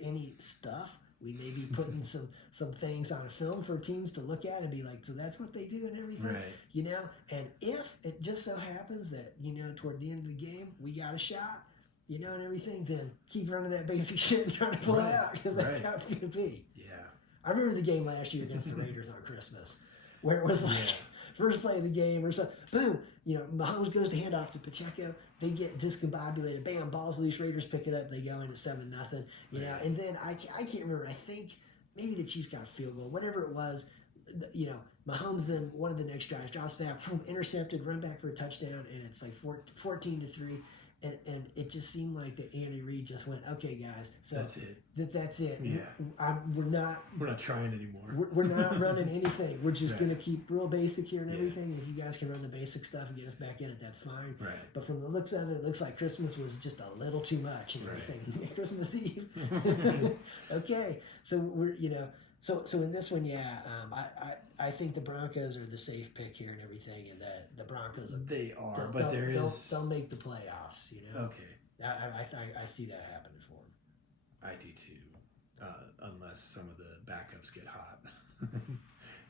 any stuff. We may be putting some things on a film for teams to look at and be like, so that's what they do and everything, Right. And if it just so happens that, toward the end of the game, we got a shot, and everything, then keep running that basic shit and trying to pull it out because that's how it's going to be. Yeah. I remember the game last year against the Raiders on Christmas where it was like first play of the game or something, boom, Mahomes goes to hand off to Pacheco. They get discombobulated. Bam, balls loose. Raiders pick it up. They go in at 7-0. And then I can't remember. I think maybe the Chiefs got a field goal. Whatever it was, Mahomes then one of the next drives drops back, boom, intercepted, run back for a touchdown, and it's like 14-3. And it just seemed like that Andy Reid just went, okay, guys, so that's it. That's it. Yeah. We're not trying anymore. We're not running anything. We're just going to keep real basic here and everything. If you guys can run the basic stuff and get us back in it, that's fine. Right. But from the looks of it looks like Christmas was just a little too much and everything. Christmas Eve. Okay. So we're So in this one, I think the Broncos are the safe pick here and everything, and that the Broncos they'll make the playoffs. Okay. I see that happening for them. I do too, unless some of the backups get hot,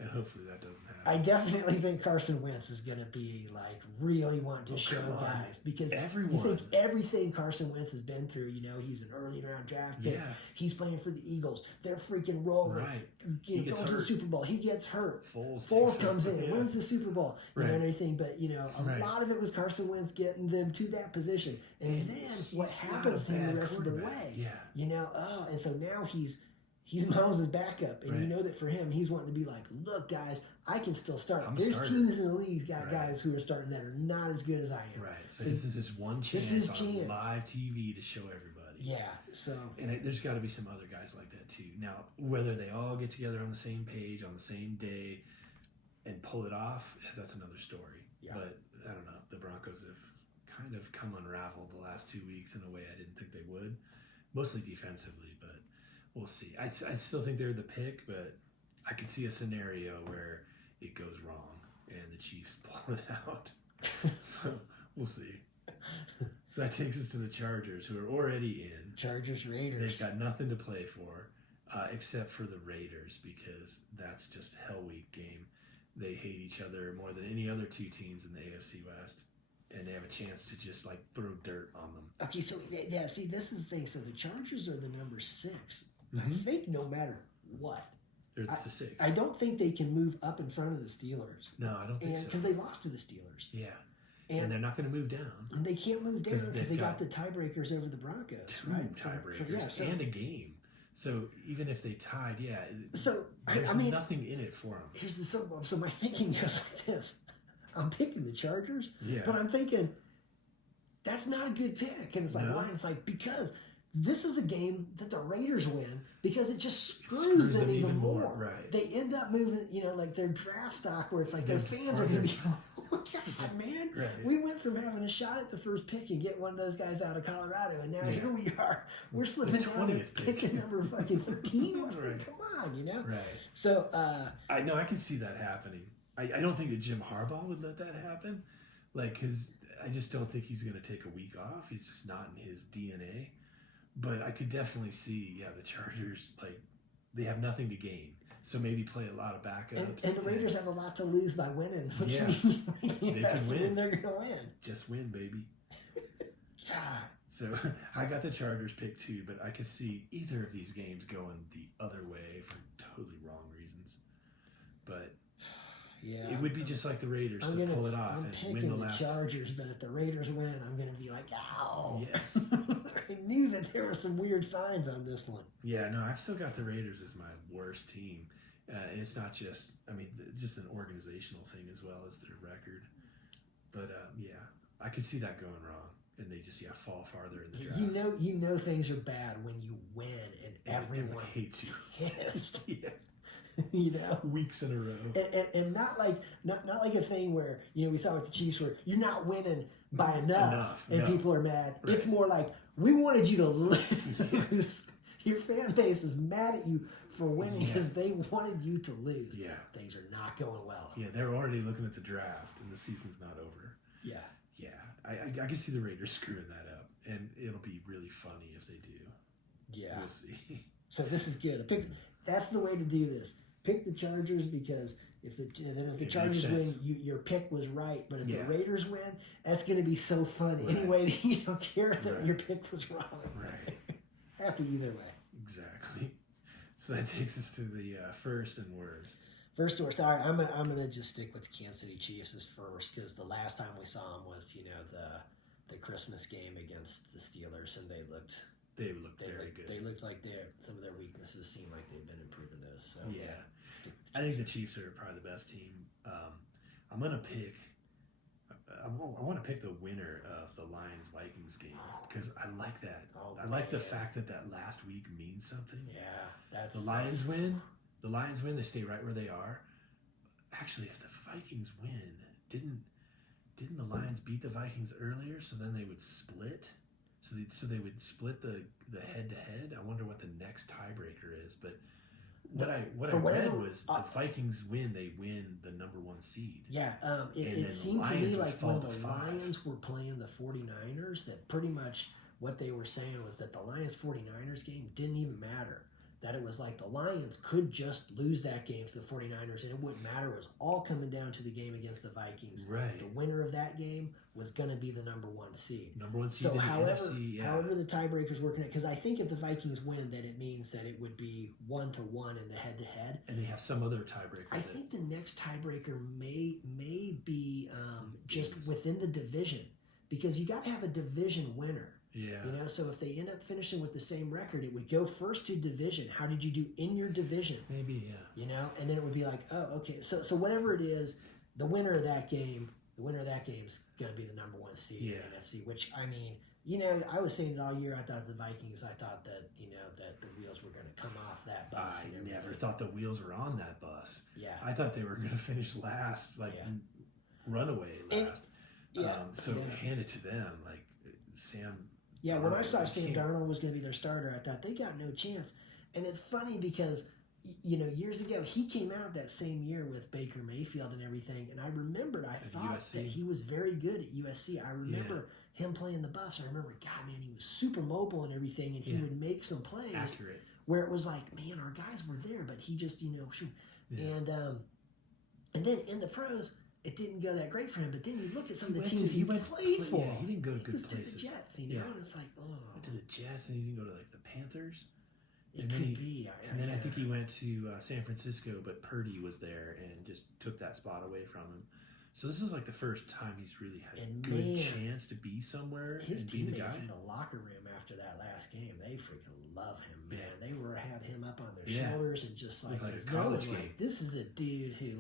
and hopefully that doesn't happen. I definitely think Carson Wentz is going to be like really wanting to show guys because you think everything Carson Wentz has been through. He's an early round draft pick. Yeah. He's playing for the Eagles. They're freaking rolling. Right. Going to the Super Bowl. He gets hurt. Foles comes in, wins the Super Bowl, and everything. But a lot of it was Carson Wentz getting them to that position, and then what happens to him the rest of the way? Yeah. And so now he's Mahomes' backup, and that for him, he's wanting to be like, look, guys, I can still start. There's teams in the league got guys who are starting that are not as good as I am. Right. So this is his one chance on live TV to show everybody. Yeah. So and there's got to be some other guys like that too. Now, whether they all get together on the same page on the same day and pull it off, that's another story. Yeah. But I don't know. The Broncos have kind of come unraveled the last 2 weeks in a way I didn't think they would, mostly defensively, but. We'll see. I still think they're the pick, but I could see a scenario where it goes wrong and the Chiefs pull it out. We'll see. So that takes us to the Chargers, who are already in. Chargers, Raiders. They've got nothing to play for except for the Raiders because that's just Hell Week game. They hate each other more than any other two teams in the AFC West. And they have a chance to just like throw dirt on them. Okay, so see, this is the thing. So the Chargers are the number 6. Mm-hmm. I think no matter what, they're the 6. I don't think they can move up in front of the Steelers. No, I don't think so. Because they lost to the Steelers. Yeah. And they're not going to move down. And they can't move down because they got the tiebreakers over the Broncos, right? Tiebreakers and a game. So even if they tied, there's nothing in it for them. So my thinking is like this. I'm picking the Chargers, but I'm thinking that's not a good pick. And it's like, why? And it's like, because this is a game that the Raiders win because it just screws them even more. Right. They end up moving, like their draft stock where it's like their fans are going to be, oh, God, man. Right. We went from having a shot at the first pick and get one of those guys out of Colorado, and now here we are. We're slipping down to pick number fucking 13. Right. Come on, Right. So, I know I can see that happening. I don't think that Jim Harbaugh would let that happen. Because I just don't think he's going to take a week off. He's just not in his DNA. But I could definitely see, the Chargers, they have nothing to gain. So maybe play a lot of backups. And the Raiders have a lot to lose by winning, which means that's when they're going to win. Just win, baby. God. So I got the Chargers pick too, but I could see either of these games going the other way for totally wrong reasons. But Yeah. It would be just like the Raiders to pull it off I'm and picking win the the last. Chargers, but if the Raiders win, I'm going to be like, ow. Yes. I knew that there were some weird signs on this one. Yeah, no, I've still got the Raiders as my worst team. And it's not just, just an organizational thing as well as their record. But yeah, I could see that going wrong, and they just fall farther in the draft. You know things are bad when you win and everyone hates you. Pissed. Yeah. You know, weeks in a row, and not like a thing where we saw with the Chiefs where you're not winning by enough and people are mad. Right. It's more like we wanted you to lose. Your fan base is mad at you for winning because they wanted you to lose. Yeah, things are not going well. Yeah, they're already looking at the draft, and the season's not over. Yeah, yeah, I can see the Raiders screwing that up, and it'll be really funny if they do. Yeah, we'll see. So this is good. That's the way to do this. Pick the Chargers because if the Chargers win, your pick was right. But if the Raiders win, that's going to be so funny. Right. Anyway, you don't care that your pick was wrong. Right. Happy either way. Exactly. So that takes us to the first and worst. First and worst. All right, I'm gonna just stick with the Kansas City Chiefs as first because the last time we saw them was the Christmas game against the Steelers, and they looked very good. They looked like some of their weaknesses seemed like they've been improving those. So yeah, I think the Chiefs are probably the best team. I'm gonna pick. I want to pick the winner of the Lions-Vikings game because I like that. I like the fact that last week means something. Yeah, the Lions win. The Lions win. They stay right where they are. Actually, if the Vikings win, didn't the Lions beat the Vikings earlier? So then they would split. So they would split the head-to-head. I wonder what the next tiebreaker is. But what I read was the Vikings win. They win the number 1 seed. Yeah, it seemed to me like when the Lions were playing the 49ers that pretty much what they were saying was that the Lions-49ers game didn't even matter. That it was like the Lions could just lose that game to the 49ers and it wouldn't matter. It was all coming down to the game against the Vikings. Right. The winner of that game was going to be the number 1 seed. Number 1 seed so in however, the NFC, however the tiebreaker's working out, because I think if the Vikings win, then it means that it would be 1-1 in the head-to-head. And they have some other tiebreaker. I think the next tiebreaker may be just within the division, because you got to have a division winner. Yeah. So if they end up finishing with the same record, it would go first to division. How did you do in your division? Maybe, yeah. And then it would be like, oh, okay. So whatever it is, the winner of that game is going to be the number 1 seed in the NFC, which, I was saying it all year. I thought the Vikings, that, that the wheels were going to come off that bus. I never thought the wheels were on that bus. Yeah. I thought they were going to finish last, runaway last. Hand it to them, Sam. Yeah, when I saw Sam Darnold was going to be their starter, I thought they got no chance. And it's funny because, years ago, he came out that same year with Baker Mayfield and everything. And I remembered, I thought that he was very good at USC. I remember him playing the Buffs. I remember, God, man, he was super mobile and everything. And he would make some plays. Accurate. Where it was like, man, our guys were there. But he just, shoot. Yeah. And then in the pros, it didn't go that great for him, but then you look at some of the teams he played for. Yeah, he didn't go to good places. He was to the Jets, and it's like, oh. Went to the Jets, and he didn't go to the Panthers. It could be. And then I think he went to San Francisco, but Purdy was there and just took that spot away from him. So this is the first time he's really had a good chance to be somewhere. His and be the teammates guy. in the locker room after that last game, they freaking love him, man. Yeah. They had him up on their shoulders and just like a college game. This is a dude who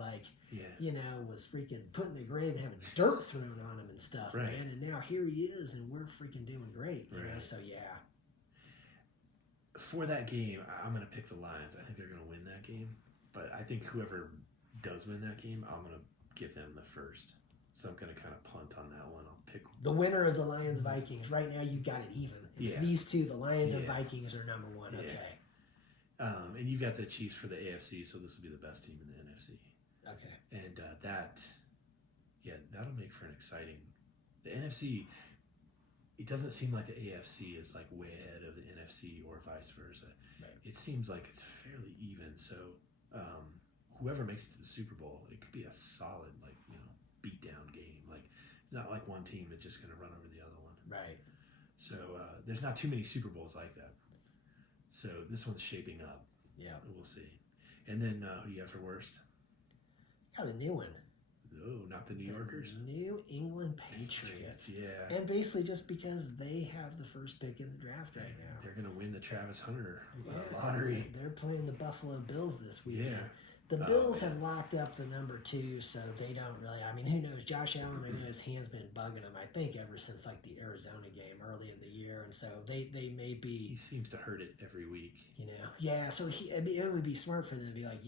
was freaking put in the grave and having dirt thrown on him and stuff, right. man. And now here he is, and we're freaking doing great, right. So yeah. For that game, I'm going to pick the Lions. I think they're going to win that game, but I think whoever does win that game, I'm going to give them the first. So I'm going to kind of punt on that one. I'll pick the winner of the Lions-Vikings. Right now, you got it even. It's these two. The Lions and Vikings are number 1. Yeah. Okay. And you've got the Chiefs for the AFC, so this will be the best team in the NFC. Okay. And that'll make for an exciting. The NFC, it doesn't seem like the AFC is way ahead of the NFC or vice versa. Right. It seems like it's fairly even. So whoever makes it to the Super Bowl, it could be a solid beat down game. Not like one team that's just going to run over the other one. Right. So there's not too many Super Bowls like that. So this one's shaping up. Yeah. We'll see. And then who do you have for worst? Got a new one. Oh, not the New Yorkers. New England Patriots. Yeah. And basically just because they have the first pick in the draft right now. They're going to win the Travis Hunter Yeah, lottery. They're playing the Buffalo Bills this weekend. Yeah. The Bills man. have locked up the number 2, so they don't really. I mean, who knows? Josh Allen, I know his hand's been bugging him. I think ever since like the Arizona game early in the year, and so they may be. He seems to hurt it every week. Yeah. So it would be smart for them to be like,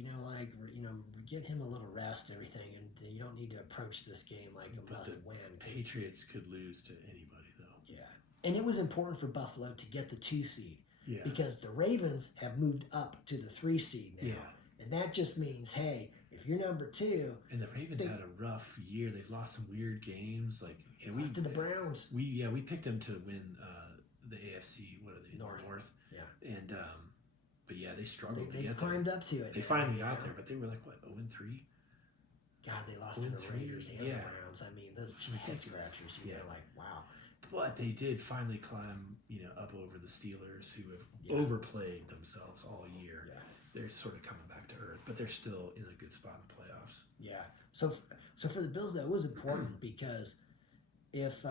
get him a little rest and everything, and you don't need to approach this game like a must win. Patriots could lose to anybody though. Yeah, and it was important for Buffalo to get the 2 seed. Yeah. Because the Ravens have moved up to the 3 seed now. Yeah. And that just means, hey, if you're number 2, and the Ravens had a rough year. They've lost some weird games. Like lost to the Browns. We picked them to win the AFC. What are they? North. Yeah. And but yeah, they struggled. They've climbed up to it. They finally got there, but they were like what 0-3. God, they lost to the 0-3, Raiders and the Browns. I mean, those just head scratchers. You're like, wow. But they did finally climb, up over the Steelers, who have overplayed themselves all year. Yeah. They're sort of coming back to earth, but they're still in a good spot in the playoffs. Yeah. So for the Bills, that was important because if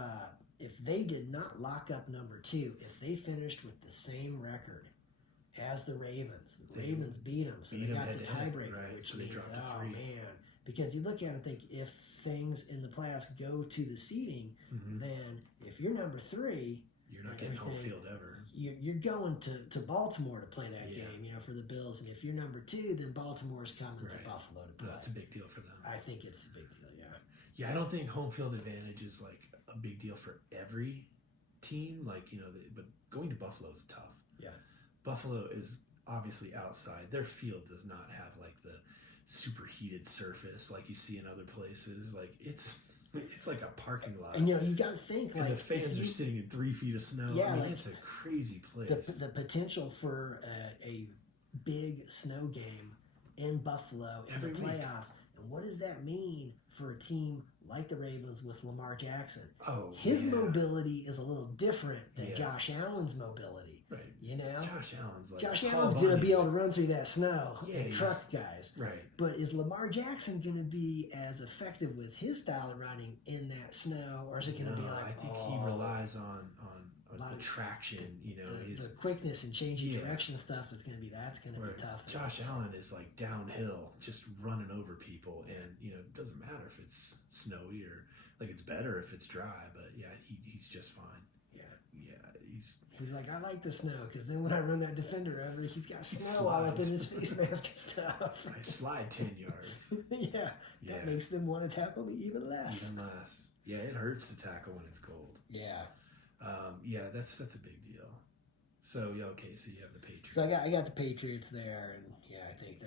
they did not lock up number 2, if they finished with the same record as the Ravens beat them, so they got the tiebreaker, right, which so they means, dropped to 3. Man. Because you look at it and think if things in the playoffs go to the seeding, then if you're number 3, you're not getting home field ever. You're going to Baltimore to play that game, for the Bills. And if you're number 2, then Baltimore's coming to Buffalo to play. That's a big deal for them. I think it's a big deal, yeah. Yeah, I don't think home field advantage is like a big deal for every team. Like, but going to Buffalo is tough. Yeah. Buffalo is obviously outside. Their field does not have like the superheated surface like you see in other places. Like it's like a parking lot. And you got to think and like the fans are sitting in 3 feet of snow. Yeah, it's a crazy place. The potential for a big snow game in Buffalo in the playoffs. And what does that mean for a team like the Ravens with Lamar Jackson? His mobility is a little different than Josh Allen's mobility. Right. Josh Allen's going to be able to run through that snow and truck guys. Right. But is Lamar Jackson going to be as effective with his style of running in that snow, or is it going to be like? I think he relies on the traction. The quickness and changing direction stuff. That's going to be tough. Josh Allen is like downhill, just running over people, and it doesn't matter if it's snowy or like it's better if it's dry. But he's just fine. He's like, I like the snow because then when I run that defender over, he's got snow all up in his face mask and stuff. I slide 10 yards. That makes them want to tackle me even less. Yeah, it hurts to tackle when it's cold. Yeah. That's a big deal. So okay, so you have the Patriots. So I got the Patriots there, and I think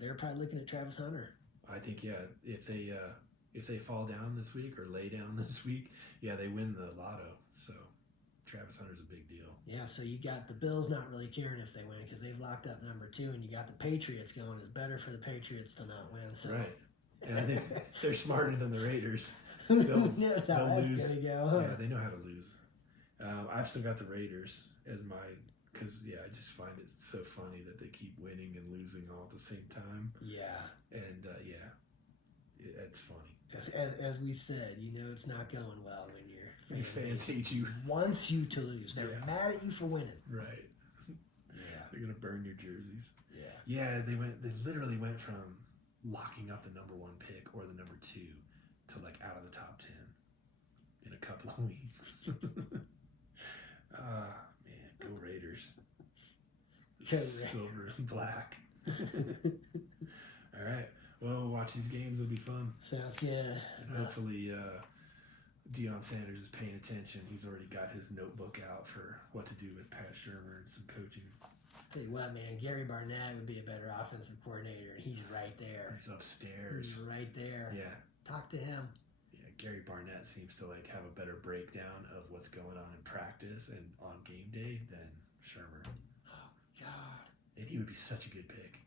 they're probably looking at Travis Hunter. I think if they fall down this week or lay down this week, they win the lotto. So Travis Hunter's a big deal. Yeah, so you got the Bills not really caring if they win because they've locked up number 2, and you got the Patriots going. It's better for the Patriots to not win. So. Right. And I think they're smarter than the Raiders. They'll lose. Gonna go, huh? Yeah, they know how to lose. I've still got the Raiders as because I just find it so funny that they keep winning and losing all at the same time. Yeah. And it's funny. As we said, it's not going well when your fans hate you. Wants you to lose. They're mad at you for winning. Right. They're gonna burn your jerseys. Yeah. Yeah, they literally went from locking up the number 1 pick or the number 2 to like out of the top 10 in a couple of weeks. Man, go Raiders. Silver and black. All right. Well, we'll watch these games. It'll be fun. Sounds good. And hopefully Deion Sanders is paying attention. He's already got his notebook out for what to do with Pat Shurmur and some coaching. Tell you what, man, Gary Barnett would be a better offensive coordinator, and he's right there. He's upstairs. He's right there. Yeah. Talk to him. Yeah, Gary Barnett seems to like have a better breakdown of what's going on in practice and on game day than Shurmur. Oh, God. And he would be such a good pick.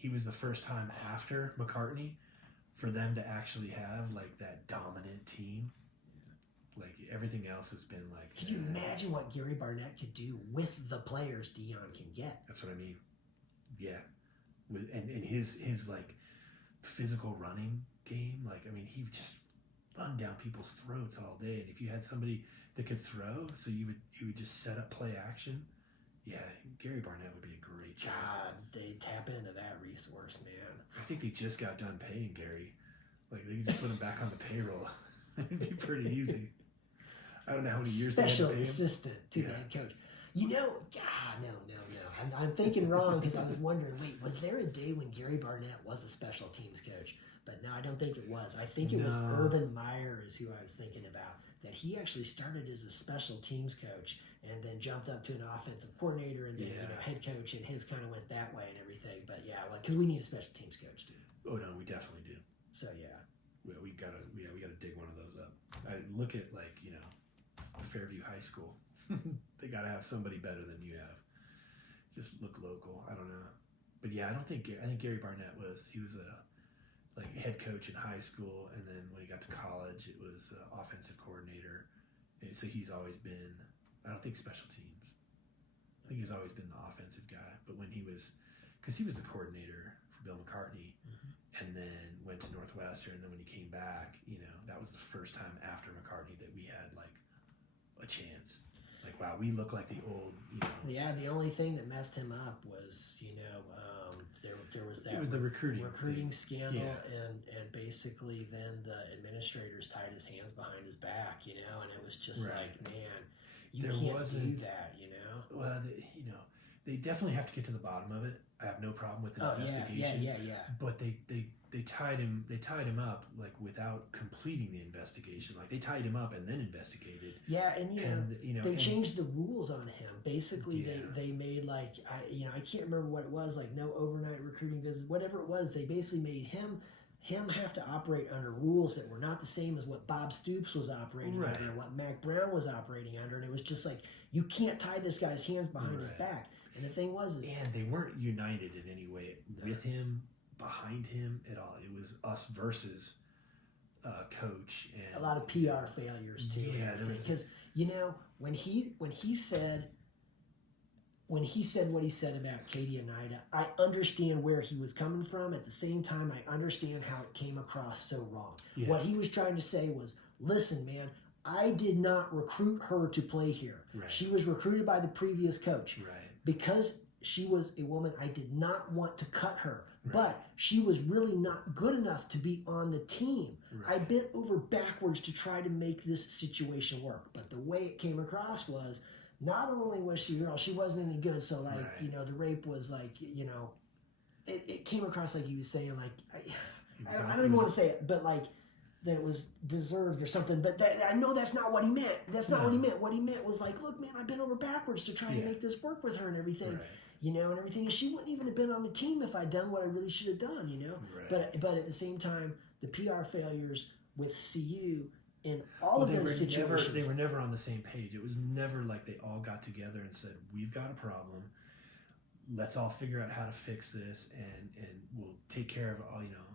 He was the first time after McCartney for them to actually have like that dominant team. Like everything else has been like. Could you imagine what Gary Barnett could do with the players Deion can get? That's what I mean. Yeah, and his like physical running game. Like, I mean, he would just run down people's throats all day. And if you had somebody that could throw, so you would just set up play action. Yeah, Gary Barnett would be a great choice. God, they tap into that resource, man. I think they just got done paying Gary. Like, they could just put him back on the payroll. It'd be pretty easy. I don't know how many years Special they had to pay him. assistant to the head coach. You know, no. I'm thinking wrong because I was wondering, wait, was there a day when Gary Barnett was a special teams coach? But no, I don't think it was. I think it was Urban Meyer is who I was thinking about. That he actually started as a special teams coach and then jumped up to an offensive coordinator and then head coach, and his kind of went that way and everything. But yeah, because we need a special teams coach too. Oh no, we definitely do. So yeah, we gotta dig one of those up. I look at Fairview High School. They gotta have somebody better than you have. Just look local. I don't know, but yeah, I think Gary Barnett was a head coach in high school, and then when he got to college, it was offensive coordinator. And so he's always been. I don't think special teams. I think he's always been the offensive guy. But when because he was the coordinator for Bill McCartney, and then went to Northwestern, and then when he came back, that was the first time after McCartney that we had like a chance. Like, wow, we look like the old. Yeah, the only thing that messed him up was there was that it was the recruiting scandal, yeah. and basically then the administrators tied his hands behind his back, and it was just right. like, man, you can't do that, Well, they definitely have to get to the bottom of it. I have no problem with an investigation. Yeah. But they tied him up like without completing the investigation. Like they tied him up and then investigated. Yeah, and they changed the rules on him. Basically, they made I can't remember what it was, like no overnight recruiting visits, whatever it was. They basically made him have to operate under rules that were not the same as what Bob Stoops was operating right. under, what Mac Brown was operating under, and it was just like, you can't tie this guy's hands behind his back. And the thing was, and they weren't united in any way with him, behind him at all. It was us versus coach, and a lot of PR failures too. Yeah, because when he said what he said about Katie and Ida, I understand where he was coming from. At the same time, I understand how it came across so wrong. Yeah. What he was trying to say was, listen, man, I did not recruit her to play here. Right. She was recruited by the previous coach. Right. Because she was a woman, I did not want to cut her. Right. But she was really not good enough to be on the team. Right. I bent over backwards to try to make this situation work. But the way it came across was, not only was she wasn't any good, so right. The rape was it came across like he was saying I don't even want to say it, but that it was deserved or something. But I know that's not what he meant. That's not what he meant. What he meant was like, look, man, I've been over backwards to try to make this work with her and everything, right. And everything. And she wouldn't even have been on the team if I'd done what I really should have done, Right. But at the same time, the PR failures with CU and all of those situations. They were never on the same page. It was never like they all got together and said, we've got a problem. Let's all figure out how to fix this, and we'll take care of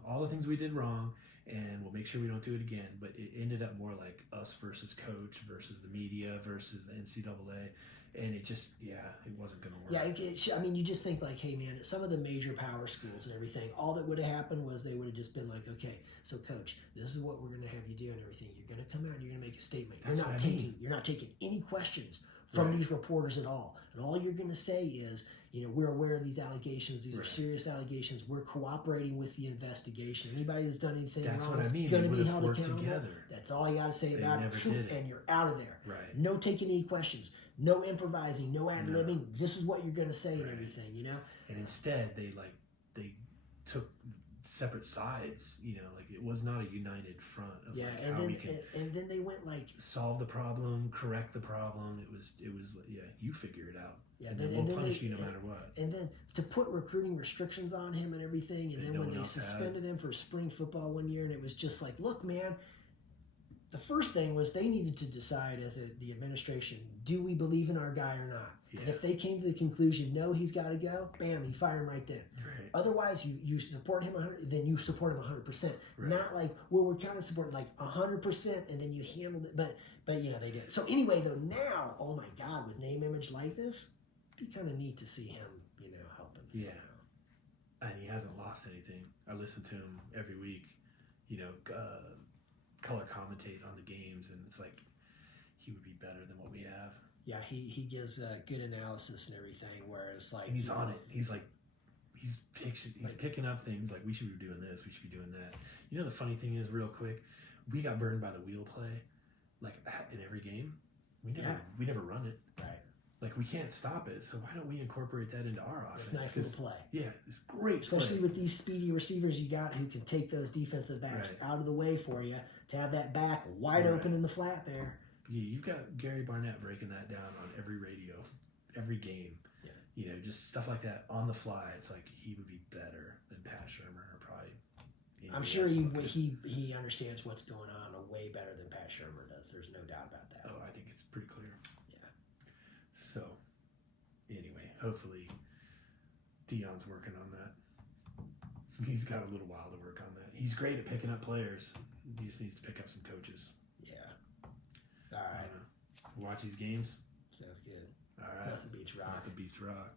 all the things we did wrong, and we'll make sure we don't do it again. But it ended up more like us versus coach versus the media versus the NCAA, and it just it wasn't going to work. Yeah, you just think like, hey man, at some of the major power schools and everything, all that would have happened was they would have just been like, okay, so coach, this is what we're going to have you do and everything. You're going to come out and you're going to make a statement. You're not taking any questions from right. these reporters at all, and all you're going to say is, we're aware of these allegations. These right. are serious allegations. We're cooperating with the investigation. Anybody that's done anything that's wrong what I mean. is going to be held accountable. Together. That's all you got to say about it, and you're out of there. Right. No taking any questions. No improvising. No ad-libbing. This is what you're going to say right. and everything. And instead, they took separate sides. It was not a united front of and then they went solve the problem, correct the problem. It was you figure it out. Yeah, and then we'll punish you no matter what. And then to put recruiting restrictions on him and everything, and then when they suspended him for spring football one year, and it was just like, look, man, the first thing was they needed to decide the administration, do we believe in our guy or not? Yeah. And if they came to the conclusion, no, he's got to go, bam, you fire him right then. Right. Otherwise, you support him 100, then you support him 100%. Right. Not like, well, we're kind of supporting 100%, and then you handled it. But they did. So anyway, though, now, oh my God, with name, image, likeness, it'd be kind of neat to see him, helping. Yeah. Somehow. and he hasn't lost anything. I listen to him every week, color commentate on the games, and it's like he would be better than what we have. Yeah, he gives good analysis and everything. Whereas like And he's on it. He's picking up things like we should be doing this, we should be doing that. The funny thing is, real quick, we got burned by the wheel play, like in every game. We never run it. Right. Like we can't stop it, so why don't we incorporate that into our offense? It's nice little play. Yeah, it's great. Especially play. with these speedy receivers you got who can take those defensive backs Right. out of the way for you to have that back wide Right. open in the flat there. Yeah, you've got Gary Barnett breaking that down on every radio, every game. Yeah. Just stuff like that on the fly. It's like he would be better than Pat Shermer or probably. I'm sure he understands what's going on way better than Pat Shermer does. There's no doubt about that. Oh, I think it's pretty clear. Yeah. So, anyway, hopefully Dion's working on that. He's got a little while to work on that. He's great at picking up players. He just needs to pick up some coaches. Yeah. All right. Watch these games. Sounds good. All right. Nothing beats rock. Nothing beats rock.